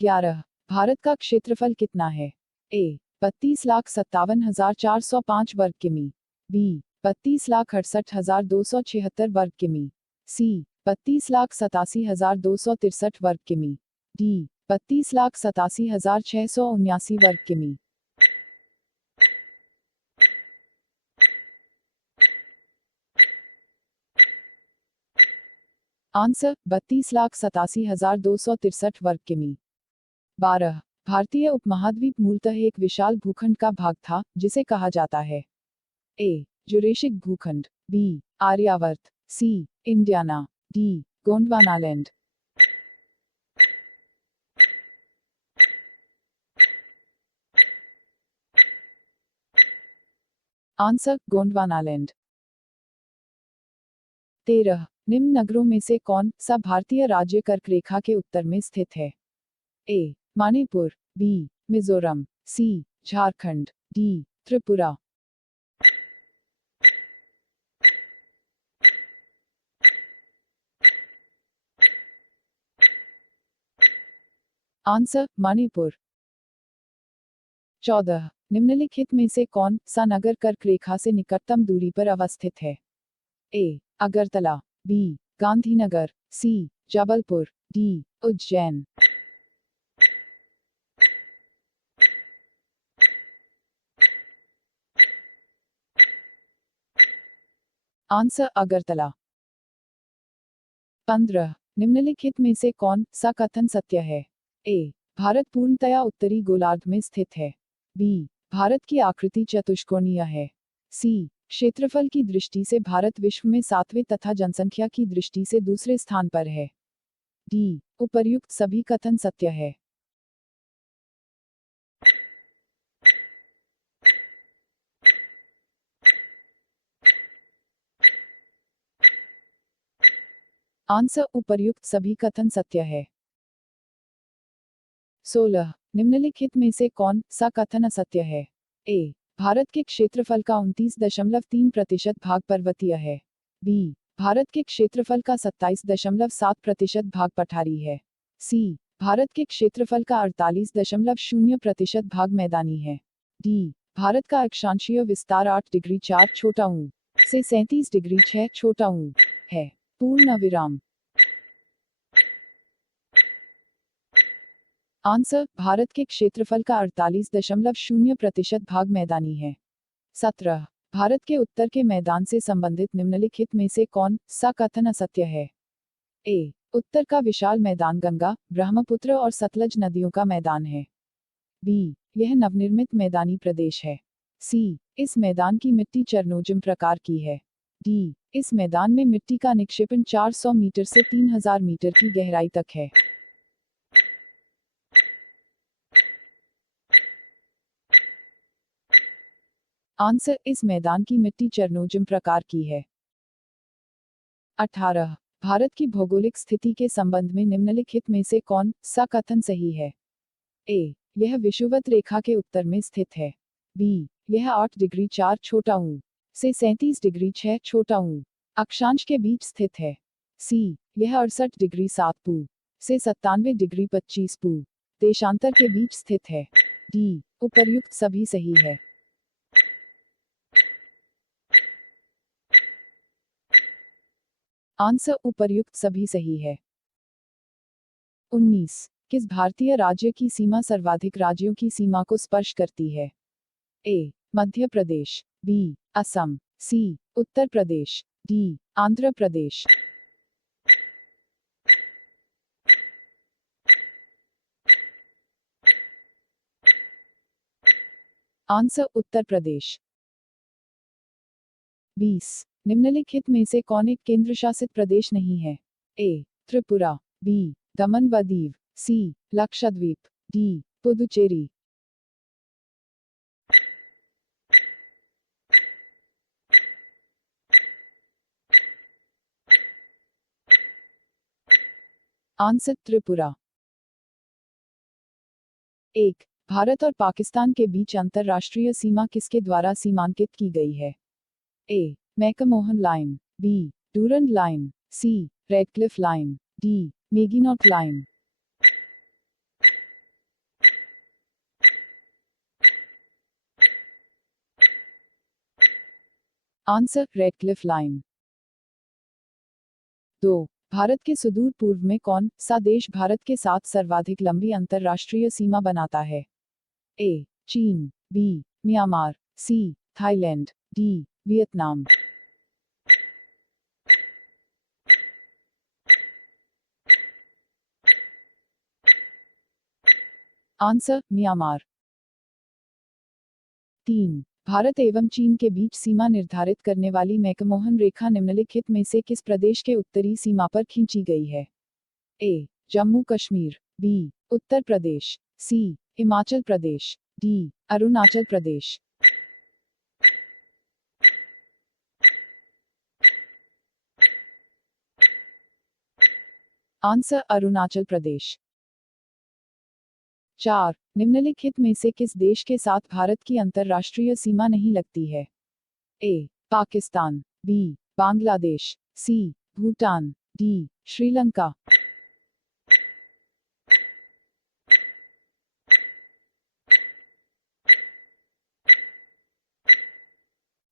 11. भारत का क्षेत्रफल कितना है? ए. 32,57,405 वर्ग किमी, बी. 32,68,276 वर्ग किमी, सी. 32,87,263 वर्ग किमी, डी. 32,87,679 वर्ग किमी। आंसर 32,87,263 वर्ग किमी। 12. भारतीय उपमहाद्वीप मूलतः एक विशाल भूखंड का भाग था जिसे कहा जाता है? ए. जुरेशिक भूखंड, B. Aryavarta, C. Indiana, D. Gondwanaland. Answer Gondwanaland. 13. निम्न नगरों में से कौन सा भारतीय राज्य कर्करेखा के उत्तर में स्थित है? ए. मणिपुर, बी. मिजोरम, सी. झारखंड, डी. त्रिपुरा। आंसर मणिपुर। 14. निम्नलिखित में से कौन सा नगर कर्करेखा से निकटतम दूरी पर अवस्थित है? ए. अगरतला, बी. गांधीनगर, सी. जबलपुर, डी. उज्जैन। आंसर अगरतला। 15. निम्नलिखित में से कौन सा कथन सत्य है? ए. भारत पूर्णतया उत्तरी गोलार्ध में स्थित है, बी. भारत की आकृति चतुष्कोणीय है, सी. क्षेत्रफल की दृष्टि से भारत विश्व में 7वें तथा जनसंख्या की दृष्टि से दूसरे स्थान पर है, डी. उपर्युक्त सभी कथन सत्य है। आंसर उपर्युक्त सभी कथन सत्य है। 16. निम्नलिखित में से कौन सा कथन असत्य है? ए. भारत के क्षेत्रफल का 29.3% भाग पर्वतीय है, बी. भारत के क्षेत्रफल का 27.7% भाग पठारी है, सी. भारत के क्षेत्रफल का 48.0% भाग मैदानी है, डी. भारत का अक्षांशीय विस्तार 8 डिग्री 4 छोटा ऊ से 37 डिग्री 6 छोटा ऊ है। पूर्ण विराम। आंसर भारत के क्षेत्रफल का 48.0% भाग मैदानी है। 17. भारत के उत्तर के मैदान से संबंधित निम्नलिखित में से कौन सा कथन असत्य है? ए. उत्तर का विशाल मैदान गंगा, ब्रह्मपुत्र और सतलज नदियों का मैदान है। बी, यह नवनिर्मित मैदानी प्रदेश है। सी, इस मैदान की मिट्टी चरनोजिम प्रकार की है। डी, इस मैदान में मिट्टी का निक्षेपण 400 मीटर से 3000 मीटर की गहराई तक है। आंसर, इस मैदान की मिट्टी चरनोजिम प्रकार की है। 18, भारत की भौगोलिक स्थिति के संबंध में निम्नलिखित में से कौन सा कथन सही है? ए, यह विषुवत रेखा के उत्तर में स्थित है। बी, यह 8 डिग्री 4 छोटा ऊ से 37 डिग्री 6 छोटा ऊ अक्षांश के बीच स्थित है। सी, यह 68 डिग्री 7 पू से 97 डिग्री 25 पू देशांतर के बीच स्थित है। डी, उपर्युक्त सभी सही है। आंसर, उपर्युक्त सभी सही है। 19, किस भारतीय राज्य की सीमा सर्वाधिक राज्यों की सीमा को स्पर्श करती है? ए, मध्य प्रदेश। बी, असम। सी, उत्तर प्रदेश। डी, आंध्र प्रदेश। आंसर, उत्तर प्रदेश। 20, निम्नलिखित में से कौन एक केंद्र शासित प्रदेश नहीं है? ए, त्रिपुरा। बी, दमन व दीव। सी, लक्षद्वीप। डी, पुदुचेरी। आंसर, त्रिपुरा। 1, भारत और पाकिस्तान के बीच अंतर्राष्ट्रीय सीमा किसके द्वारा सीमांकित की गई है? A, McMahon line. B, Durand line. C, Radcliffe line. D, Maginot line. Answer, Radcliffe line. 2, Bharat के सुदूर पूर्व में कौन सा देश भारत के साथ सर्वाधिक लंबी अंतर्राष्ट्रीय सीमा बनाता है? A, Chin. B, Myanmar. C, Thailand. D, Vietnam. Answer, Myanmar. 3, Bharat एवं चीन के बीच सीमा निर्धारित करने वाली मैकमोहन रेखा निम्नलिखित में से किस प्रदेश के उत्तरी सीमा पर खींची गई है? A, Jammu Kashmir. B, Uttar Pradesh. C, Himachal Pradesh. D, Arunachal Pradesh. Answer, Arunachal Pradesh. 4, निम्नलिखित में से किस देश के साथ भारत की अंतर्राष्ट्रीय सीमा नहीं लगती है? A, Pakistan. B, Bangladesh. C, Bhutan. D, Sri Lanka.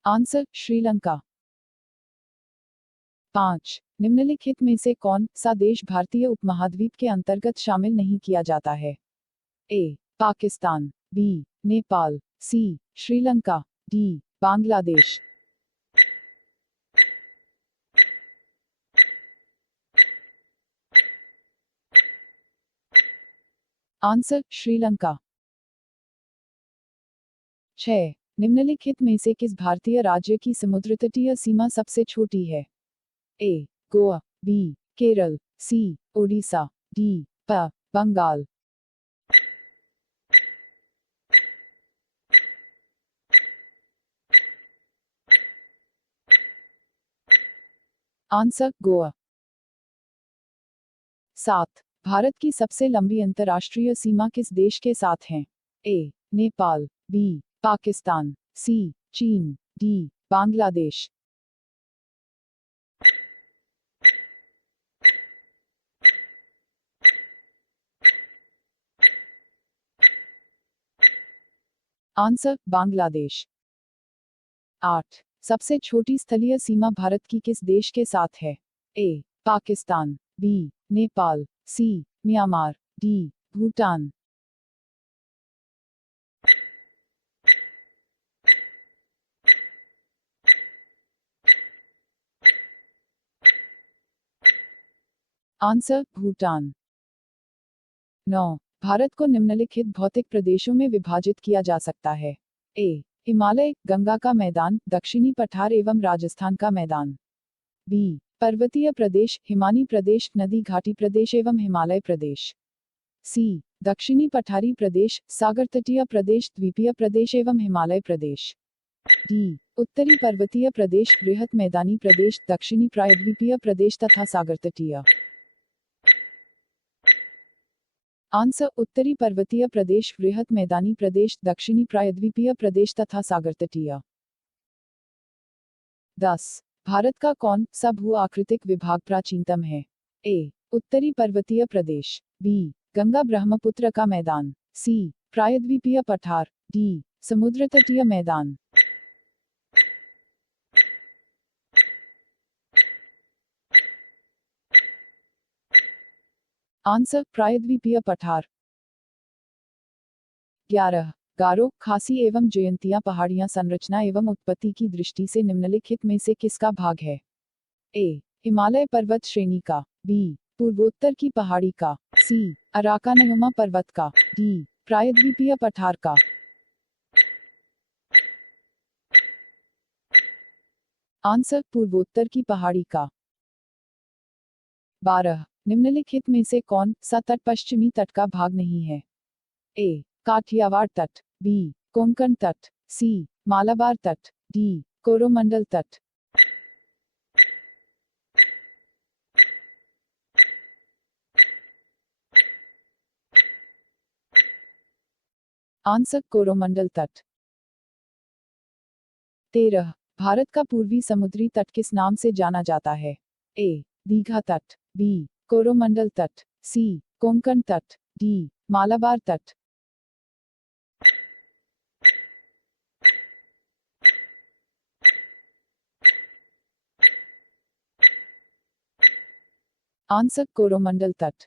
Answer, Sri Lanka. 5, निम्नलिखित में से कौन सा देश भारतीय उपमहाद्वीप के अंतर्गत शामिल नहीं किया जाता है? A, Pakistan. B, Nepal. C, Sri Lanka. D, Bangladesh. Answer, Sri Lanka. 6, निम्नलिखित में से किस भारतीय राज्य की समुद्र तटीय सीमा सबसे छोटी है? ए, गोवा। बी, केरल। सी, ओडिशा। डी, बंगाल। आंसर, गोवा। 7, भारत की सबसे लंबी अंतर्राष्ट्रीय सीमा किस देश के साथ है? ए, नेपाल। बी, पाकिस्तान। सी, चीन। डी, बांग्लादेश। आंसर, बांग्लादेश। 8, सबसे छोटी स्थलीय सीमा भारत की किस देश के साथ है? A, Pakistan. B, Nepal. C, Myanmar. D, Bhutan. Answer Bhutan. 9. Bharat को निम्नलिखित भौतिक प्रदेशों में विभाजित किया जा सकता है। ए. हिमालय, गंगा का मैदान, दक्षिणी पठार एवं राजस्थान का मैदान। बी. पर्वतीय प्रदेश, हिमानी प्रदेश, नदी घाटी प्रदेश एवं हिमालय प्रदेश। सी. दक्षिणी पठारी प्रदेश, सागर तटीय प्रदेश, द्वीपीय प्रदेश एवं हिमालय प्रदेश। डी. उत्तरी पर्वतीय प्रदेश, बृहत मैदानी प्रदेश, दक्षिणी प्रायद्वीपीय प्रदेश तथा सागर तटीय। आंसर उत्तरी पर्वतीय प्रदेश, बृहत मैदानी प्रदेश, दक्षिणी प्रायद्वीपीय प्रदेश तथा सागर तटीय। 10. भारत का कौन सा भू आकृतिक विभाग प्राचीनतम है? ए. उत्तरी पर्वतीय प्रदेश। बी. गंगा ब्रह्मपुत्र का मैदान। सी. प्रायद्वीपीय पठार। डी. समुद्र तटीय मैदान। आंसर प्रायद्वीपीय पठार। 11. गारो, खासी एवं जयंतिया पहाड़ियां संरचना एवं उत्पत्ति की दृष्टि से निम्नलिखित में से किसका भाग है? ए. हिमालय पर्वत श्रेणी का। बी. पूर्वोत्तर की पहाड़ी का। सी. अराकानयुमा पर्वत का। डी. प्रायद्वीपीय पठार का। आंसर पूर्वोत्तर की पहाड़ी का। 12. निम्नलिखित में से कौन सा तट पश्चिमी तट का भाग नहीं है? ए. काठियावाड़ तट। बी. कोंकण तट। सी. मालाबार तट। डी. कोरोमंडल तट। आंसर कोरोमंडल तट। 13. भारत का पूर्वी समुद्री तट किस नाम से जाना जाता है? ए. दीघा तट। बी. कोरोमंडल तट। सी. कोंकण तट। डी. मालाबार तट। आंसर कोरोमंडल तट।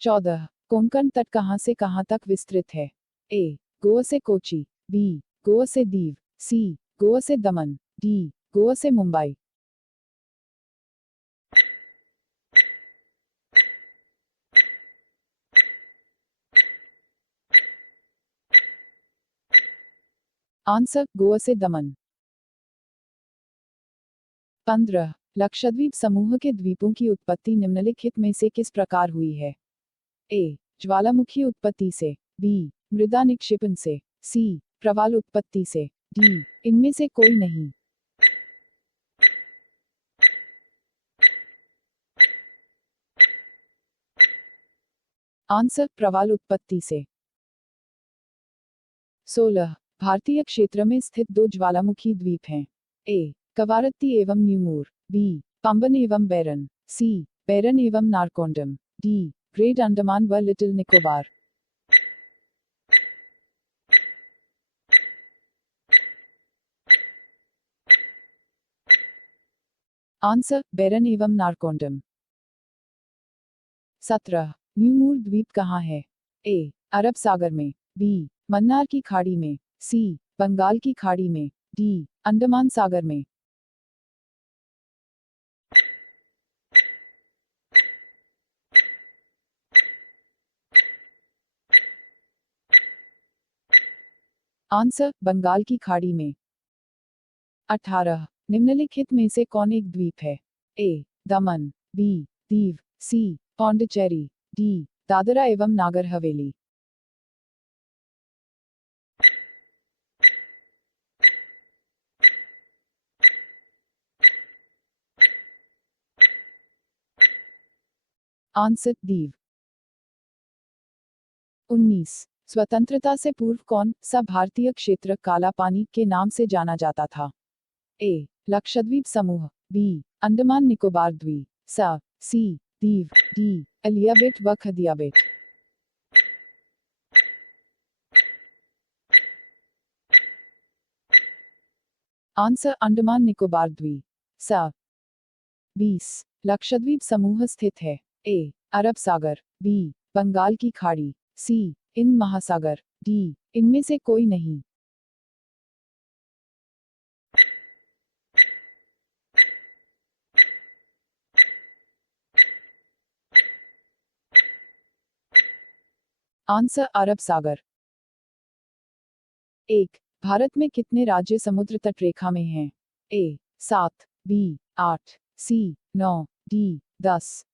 14. कोंकण तट कहां से कहां तक विस्तृत है? ए. गोवा से कोची। बी. गोवा से दीव। सी. गोवा से दमन। डी. गोवा से मुंबई। आंसर गोवा से दमन। 15. लक्षद्वीप समूह के द्वीपों की उत्पत्ति निम्नलिखित में से किस प्रकार हुई है? ए. ज्वालामुखी उत्पत्ति से। बी. मृदा निक्षेपण से। सी. प्रवाल उत्पत्ति से। डी. इनमें से कोई नहीं। आंसर प्रवाल उत्पत्ति से। 16. भारतीय क्षेत्र में स्थित दो ज्वालामुखी द्वीप हैं। ए. कवारत्ती एवं न्यूमूर। बी. पंबन एवं बैरन। सी. बैरन एवं नारकोंडम। डी. ग्रेट अंडमान व लिटिल निकोबार। आंसर बैरन एवं नारकोंडम। 17. न्यूमूर द्वीप कहाँ है? ए. अरब सागर में। बी. मन्नार की खाड़ी में। सी. बंगाल की खाड़ी में। डी. अंडमान सागर में। आंसर बंगाल की खाड़ी में। 18. निम्नलिखित में से कौन एक द्वीप है? ए. दमन। बी. दीव। सी. पौंडीचेरी। डी. दादरा एवं नागर हवेली। आंसर दीव। 19. स्वतंत्रता से पूर्व कौन सा भारतीय क्षेत्र काला पानी के नाम से जाना जाता था? ए. लक्षद्वीप समूह। बी. अंडमान निकोबार द्वीप। सी. दीव। डी. एलियाबेट व खदियाबेट। आंसर अंडमान निकोबार द्वीप। 20. लक्षद्वीप समूह स्थित है। ए. अरब सागर। बी. बंगाल की खाड़ी। सी. हिंद महासागर। डी. इनमें से कोई नहीं। आंसर अरब सागर। 1. भारत में कितने राज्य समुद्र तट रेखा में हैं? ए 7, बी 8, सी 9, डी 10।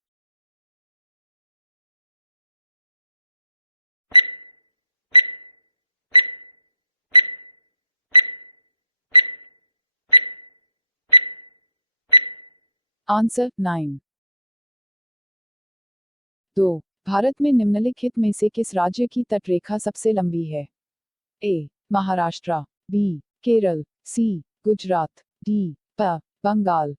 आंसर 9। 2. भारत में निम्नलिखित में से किस राज्य की तटरेखा सबसे लंबी है? ए महाराष्ट्र, बी केरल, सी गुजरात, डी बंगाल।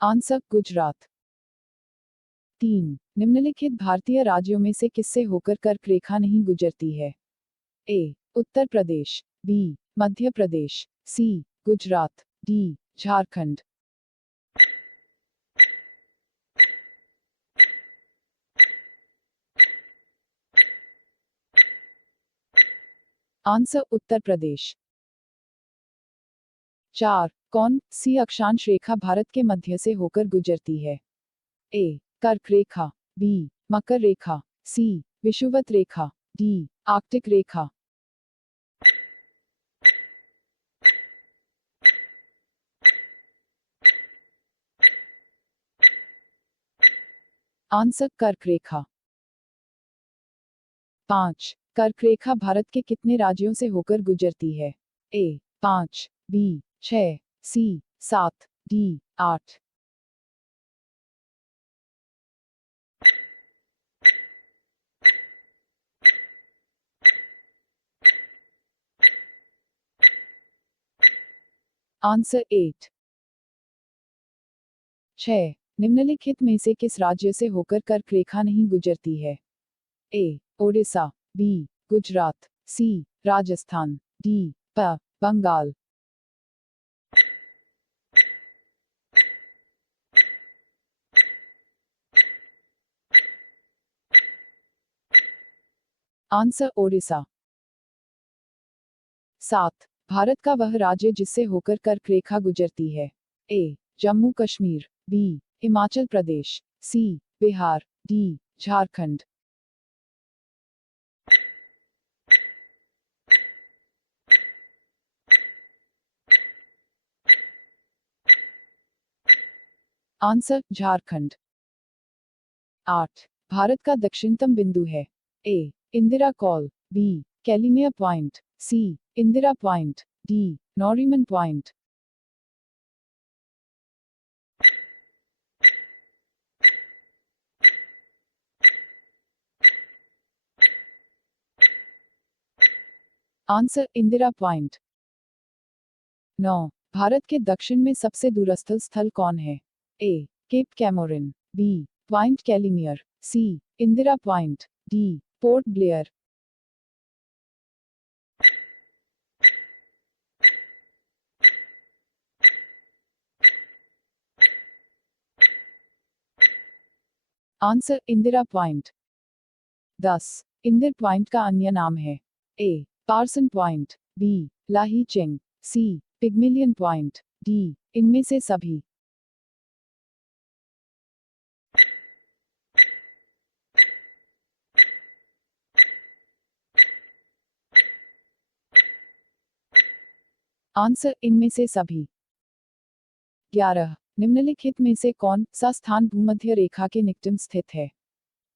आंसर गुजरात। 3. निम्नलिखित भारतीय राज्यों में से किससे होकर कर्क रेखा नहीं गुजरती है? ए उत्तर प्रदेश, बी मध्य प्रदेश, सी गुजरात, डी झारखंड। आंसर उत्तर प्रदेश। 4. कौन सी अक्षांश रेखा भारत के मध्य से होकर गुजरती है? ए कर्क रेखा, बी मकर रेखा, सी विषुवत रेखा, डी आर्कटिक रेखा। आंसर कर्क रेखा। 5. कर्क रेखा भारत के कितने राज्यों से होकर गुजरती है? ए 5, बी 6, सी 7, डी 8। आंसर 8, 6। निम्नलिखित में से किस राज्य से होकर कर्क रेखा नहीं गुजरती है? A Odisha, B Gujarat, C Rajasthan, D Bangal. Answer Odisha. 7. Bharat का वह राज्य जिससे होकर कर्क रेखा गुजरती है? A Jammu Kashmir, B Himachal Pradesh, C Bihar, D Jharkhand. Answer Jharkhand. 8. Bharat का दक्षिणतम बिंदु है? A Indira col, B Calimere point, C Indira point, D Nariman point. Answer Indira point. 9. Bharat के दक्षिण में सबसे दूरस्थ स्थल कौन है? A cap Comorin, B point Calimere, C Indira point, D Port Blair. Answer Indira point. 10. Indira point का अन्य नाम है? ए पार्सन पॉइंट, बी लाही चेंग, सी पिग्मिलियन पॉइंट, डी इनमें से सभी। आंसर इनमें से सभी। 11. निम्नलिखित में से कौन सा स्थान भूमध्य रेखा के निकटम स्थित है?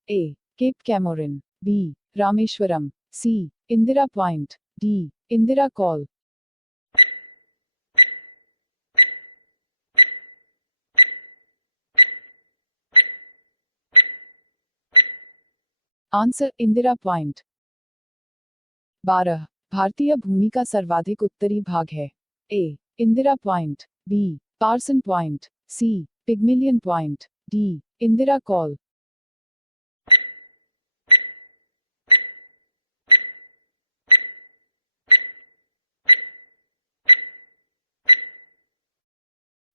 A cap Comorin, B Rameswaram, C Indira point, D Indira col. Answer Indira point. 12. भारतीय भूमि का सर्वाधिक उत्तरी भाग है? A Indira point, B Parson point, C Pygmalion point, D Indira col.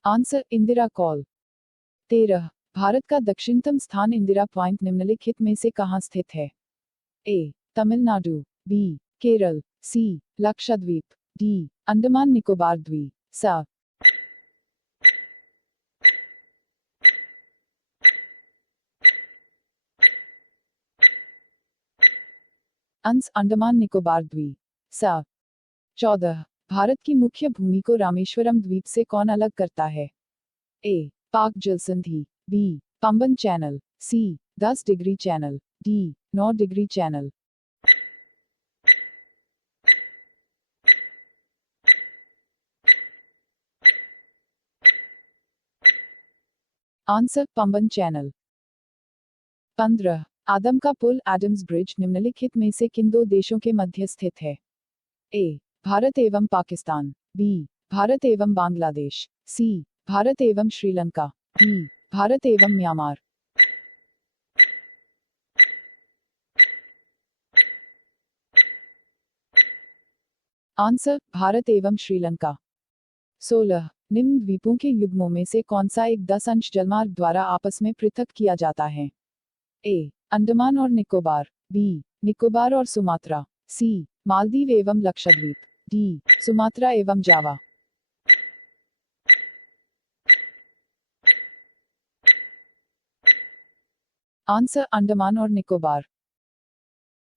Answer Indira col. 13. भारत का दक्षिणतम स्थान इंदिरा पॉइंट निम्नलिखित में से कहाँ स्थित है? ए तमिलनाडु, बी केरल, सी लक्षद्वीप, डी अंडमान निकोबार द्वीप। सा। अंश अंडमान निकोबार द्वीप। सा। 14 भारत की मुख्य भूमि को रामेश्वरम द्वीप से कौन अलग करता है? ए. पाक जलसंधि, बी. पंबन चैनल, सी. 10 degree channel, D. 9 degree channel. Answer Pamban channel. 15 आदम का पुल एडम्स ब्रिज निम्नलिखित में से किन दो देशों के मध्य स्थित है? ए. भारत एवं पाकिस्तान, बी. भारत एवं बांग्लादेश, सी. भारत एवं श्रीलंका, डी. भारत एवं म्यांमार। आंसर भारत एवं श्रीलंका। 16 निम्न द्वीपों के युग्मों में से कौन सा एक 10 अंश जलमार्ग द्वारा आपस में पृथक किया जाता है? ए. अंडमान और निकोबार, बी. निकोबार और सुमात्रा, सी. मालदीव एवं लक्षद्वीप, डी. सुमात्रा एवं जावा। आंसर अंडमान और निकोबार।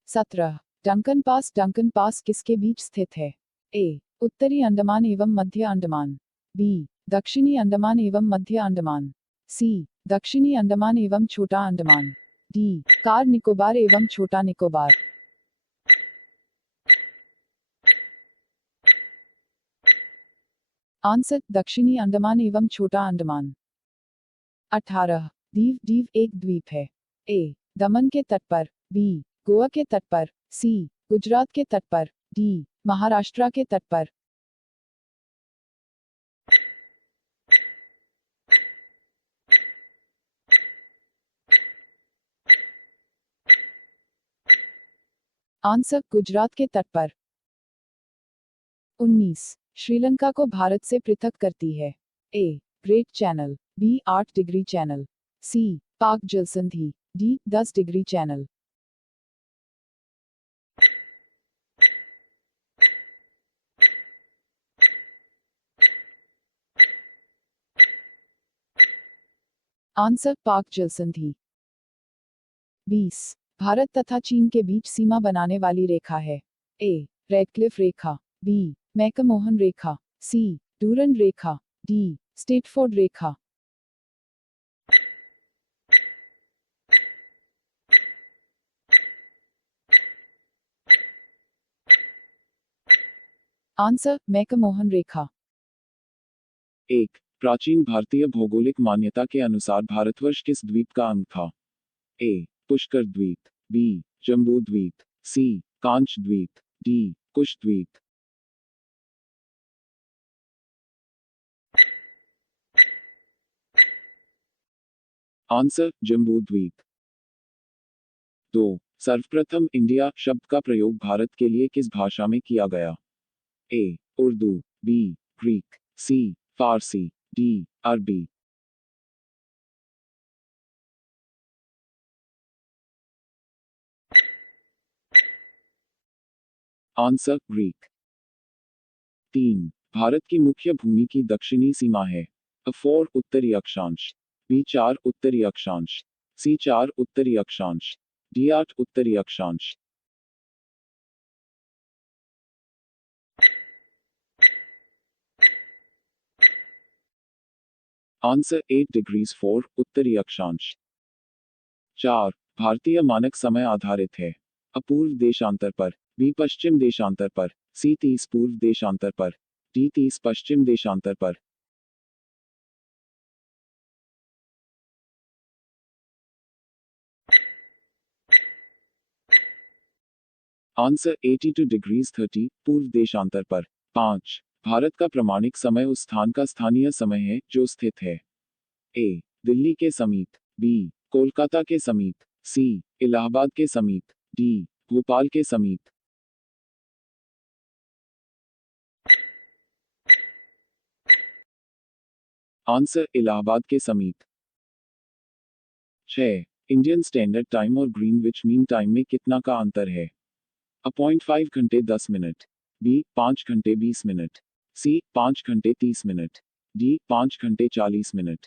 17 डंकन पास किसके बीच स्थित है? ए. उत्तरी अंडमान एवं मध्य अंडमान, बी. दक्षिणी अंडमान एवं मध्य अंडमान, सी. दक्षिणी अंडमान एवं छोटा अंडमान, डी. कार निकोबार एवं छोटा निकोबार। आंसर दक्षिणी अंडमान एवं छोटा अंडमान। 18 दीव दीव एक द्वीप है। ए. दमन के तट पर, बी. गोवा के तट पर, सी. गुजरात के तट पर, डी. महाराष्ट्र के तट पर। आंसर गुजरात के तट पर। 19 श्रीलंका को भारत से पृथक करती है? A. Great channel, B. 8 degree channel, C. Palk जलसंधि, D. 10 degree channel. Answer Palk जलसंधि। 20 भारत तथा चीन के बीच सीमा बनाने वाली रेखा है? ए. रेडक्लिफ रेखा, बी. मैकमोहन रेखा, सी. डूरन रेखा, डी. स्टेटफोर्ड रेखा। आंसर मैकमोहन रेखा। 1. प्राचीन भारतीय भौगोलिक मान्यता के अनुसार भारतवर्ष किस द्वीप का अंग था? ए. पुष्कर द्वीप, बी. जम्बू द्वीप, सी. कांच द्वीप, डी. कुश द्वीप। आंसर जम्बू द्वीप। 2. सर्वप्रथम इंडिया शब्द का प्रयोग भारत के लिए किस भाषा में किया गया? ए. उर्दू, बी. ग्रीक, सी. फारसी, डी. अरबी। Answer Greek. 3. भारत की मुख्य भूमि की दक्षिणी सीमा है? A4 उत्तरी अक्षांश, B4 उत्तरी अक्षांश, C4 उत्तरी अक्षांश, D8 उत्तरी अक्षांश। आंसर 8 डिग्रीज 4 उत्तरी अक्षांश। 4. भारतीय मानक समय आधारित है? अपूर्व देशांतर पर, बी. पश्चिम देशांतर पर, सी. 30 पूर्व देशांतर पर, डी. 30 पश्चिम देशांतर पर। आंसर 82 डिग्रीज 30 पूर्व देशांतर पर। 5. भारत का प्रमाणिक समय उस स्थान का स्थानीय समय है जो स्थित है? ए. दिल्ली के समीप, बी. कोलकाता के समीप, सी. इलाहाबाद के समीप, डी. भोपाल के समीप। आंसर इलाहाबाद के समीप। 6. इंडियन स्टैंडर्ड टाइम और ग्रीनविच मीन टाइम में कितना का अंतर है? 0.5 घंटे 10 मिनट, बी. 5 घंटे 20 मिनट, सी 5 घंटे 30 मिनट, डी 5 घंटे 40 मिनट।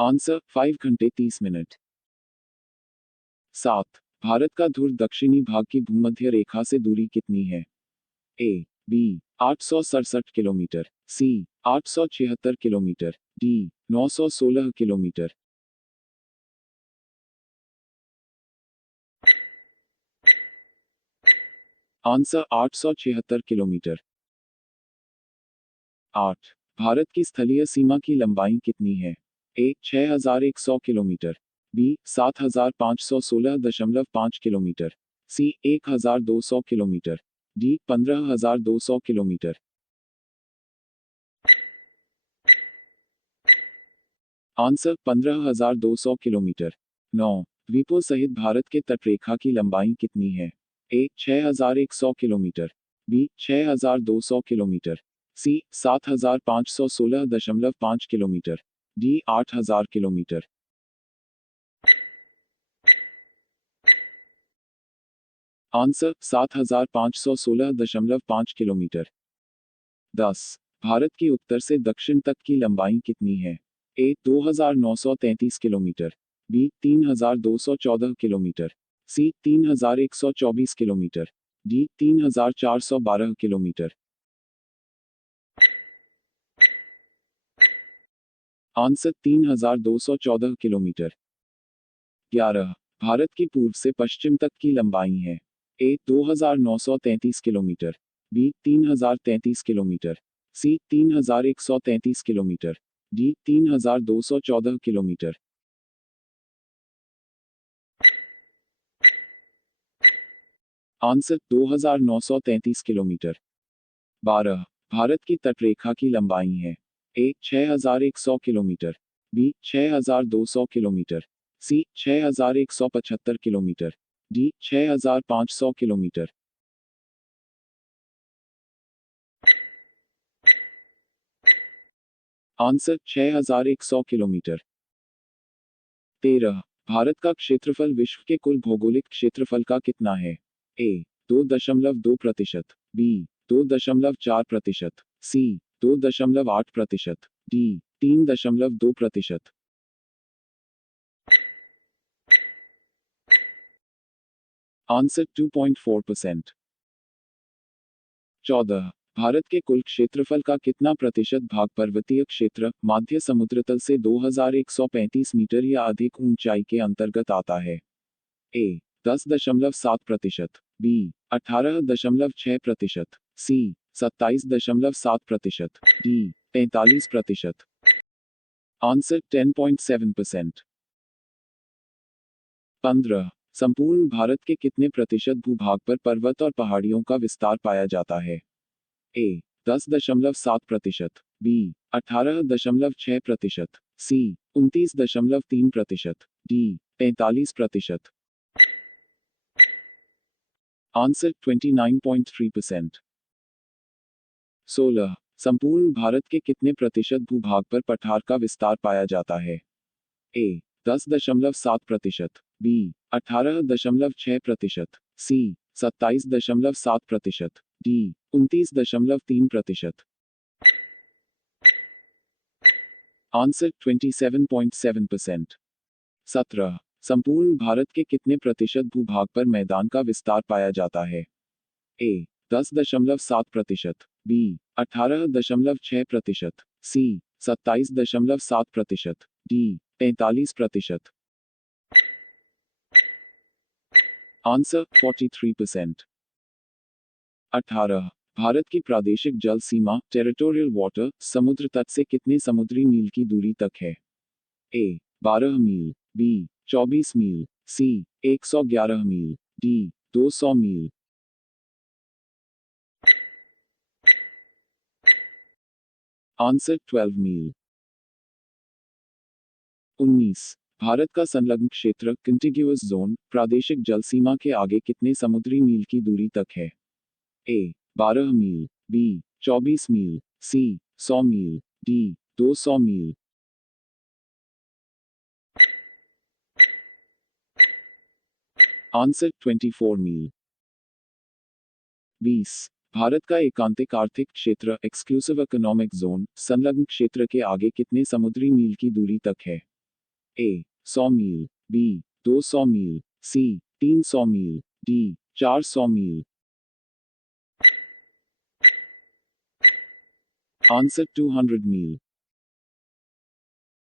आंसर 5 घंटे 30 मिनट। 7 भारत का ध्रुव दक्षिणी भाग की भूमध्य रेखा से दूरी कितनी है? A B 867 kilometre, C 876 kilometre, D 916 kilometre. Answer 876 kilometre. 8 Bharat की स्थलीय सीमा की लंबाई कितनी है? A 6100 kilometre, B 7516.5 kilometre, C 1200 kilometre, D 15200 kilometre. Answer 15200 kilometre. 9 द्वीपों सहित भारत के तटरेखा की लंबाई कितनी है? A 6100 kilometre, B 6200 kilometre, C 7516.5 kilometre, D 8000 kilometre. Answer 7516.5 kilometre. 10 Bharat की उत्तर से दक्षिण तक की लंबाई कितनी है? ए 2933 किलोमीटर, बी 3214 किलोमीटर, सी 3124 kilometre, D 3412 kilometre. Answer 3214 kilometre. 11 Bharat की पूर्व से पश्चिम तक की लंबाई है? ए 2933 किलोमीटर, बी 3033 किलोमीटर, सी 3133 kilometre, D 3214 kilometre. Answer 2933 kilometre. 12 Bharat की तटरेखा की लंबाई है? A 6100 kilometre, B 6200 kilometre, C 6175 kilometre, D 6500 kilometre. Answer 6100 kilometre. 13 भारत का क्षेत्रफल विश्व के कुल भौगोलिक क्षेत्रफल का कितना है? ए 2.2%, बी 2.4%, सी 2.8%, डी 3.2%। आंसर 2.4%। 14 भारत के कुल क्षेत्रफल का कितना प्रतिशत भाग पर्वतीय क्षेत्र, माध्य समुद्र तल से 2135 मीटर या अधिक ऊंचाई के अंतर्गत आता है? ए 10.7%, बी 18.6%, सी 27.7%, डी 43%। आंसर 10.7%। 15 संपूर्ण भारत के कितने प्रतिशत भूभाग पर पर्वत और पहाड़ियों का विस्तार पाया जाता है? ए 10.7%, बी 18.6%, सी 29.3%, डी 43%। आंसर 29.3%। 16 संपूर्ण भारत के कितने प्रतिशत भूभाग पर पठार का विस्तार पाया जाता है? ए 10.7%, बी 18.6%, सी 27.7%, डी 29.3%। आंसर 27.7%। 17 संपूर्ण भारत के कितने प्रतिशत भूभाग पर मैदान का विस्तार पाया जाता है? ए 10.7%, बी 18.6%, सी 27.7%, डी 43%। आंसर 43%। 18 भारत की प्रादेशिक जल सीमा टेरिटोरियल वाटर समुद्र तट से कितने समुद्री मील की दूरी तक है? ए 12 मील, बी 24 मील, सी 111 मील, डी 200 मील। आंसर 12 मील। 19 भारत का संलग्न क्षेत्र कंटिग्यूअस जोन प्रादेशिक जल सीमा के आगे कितने समुद्री मील की दूरी तक है? ए 12 मील, बी 24 मील, सी 100 मील, डी 200 मील। आंसर 24 मील। 20 भारत का एकांतिक आर्थिक क्षेत्र एक्सक्लूसिव इकोनॉमिक जोन संलग्न क्षेत्र के आगे कितने समुद्री मील की दूरी तक है? ए 100 मील, बी 200 मील, सी 300 मील, डी 400 मील। आंसर 200 मील।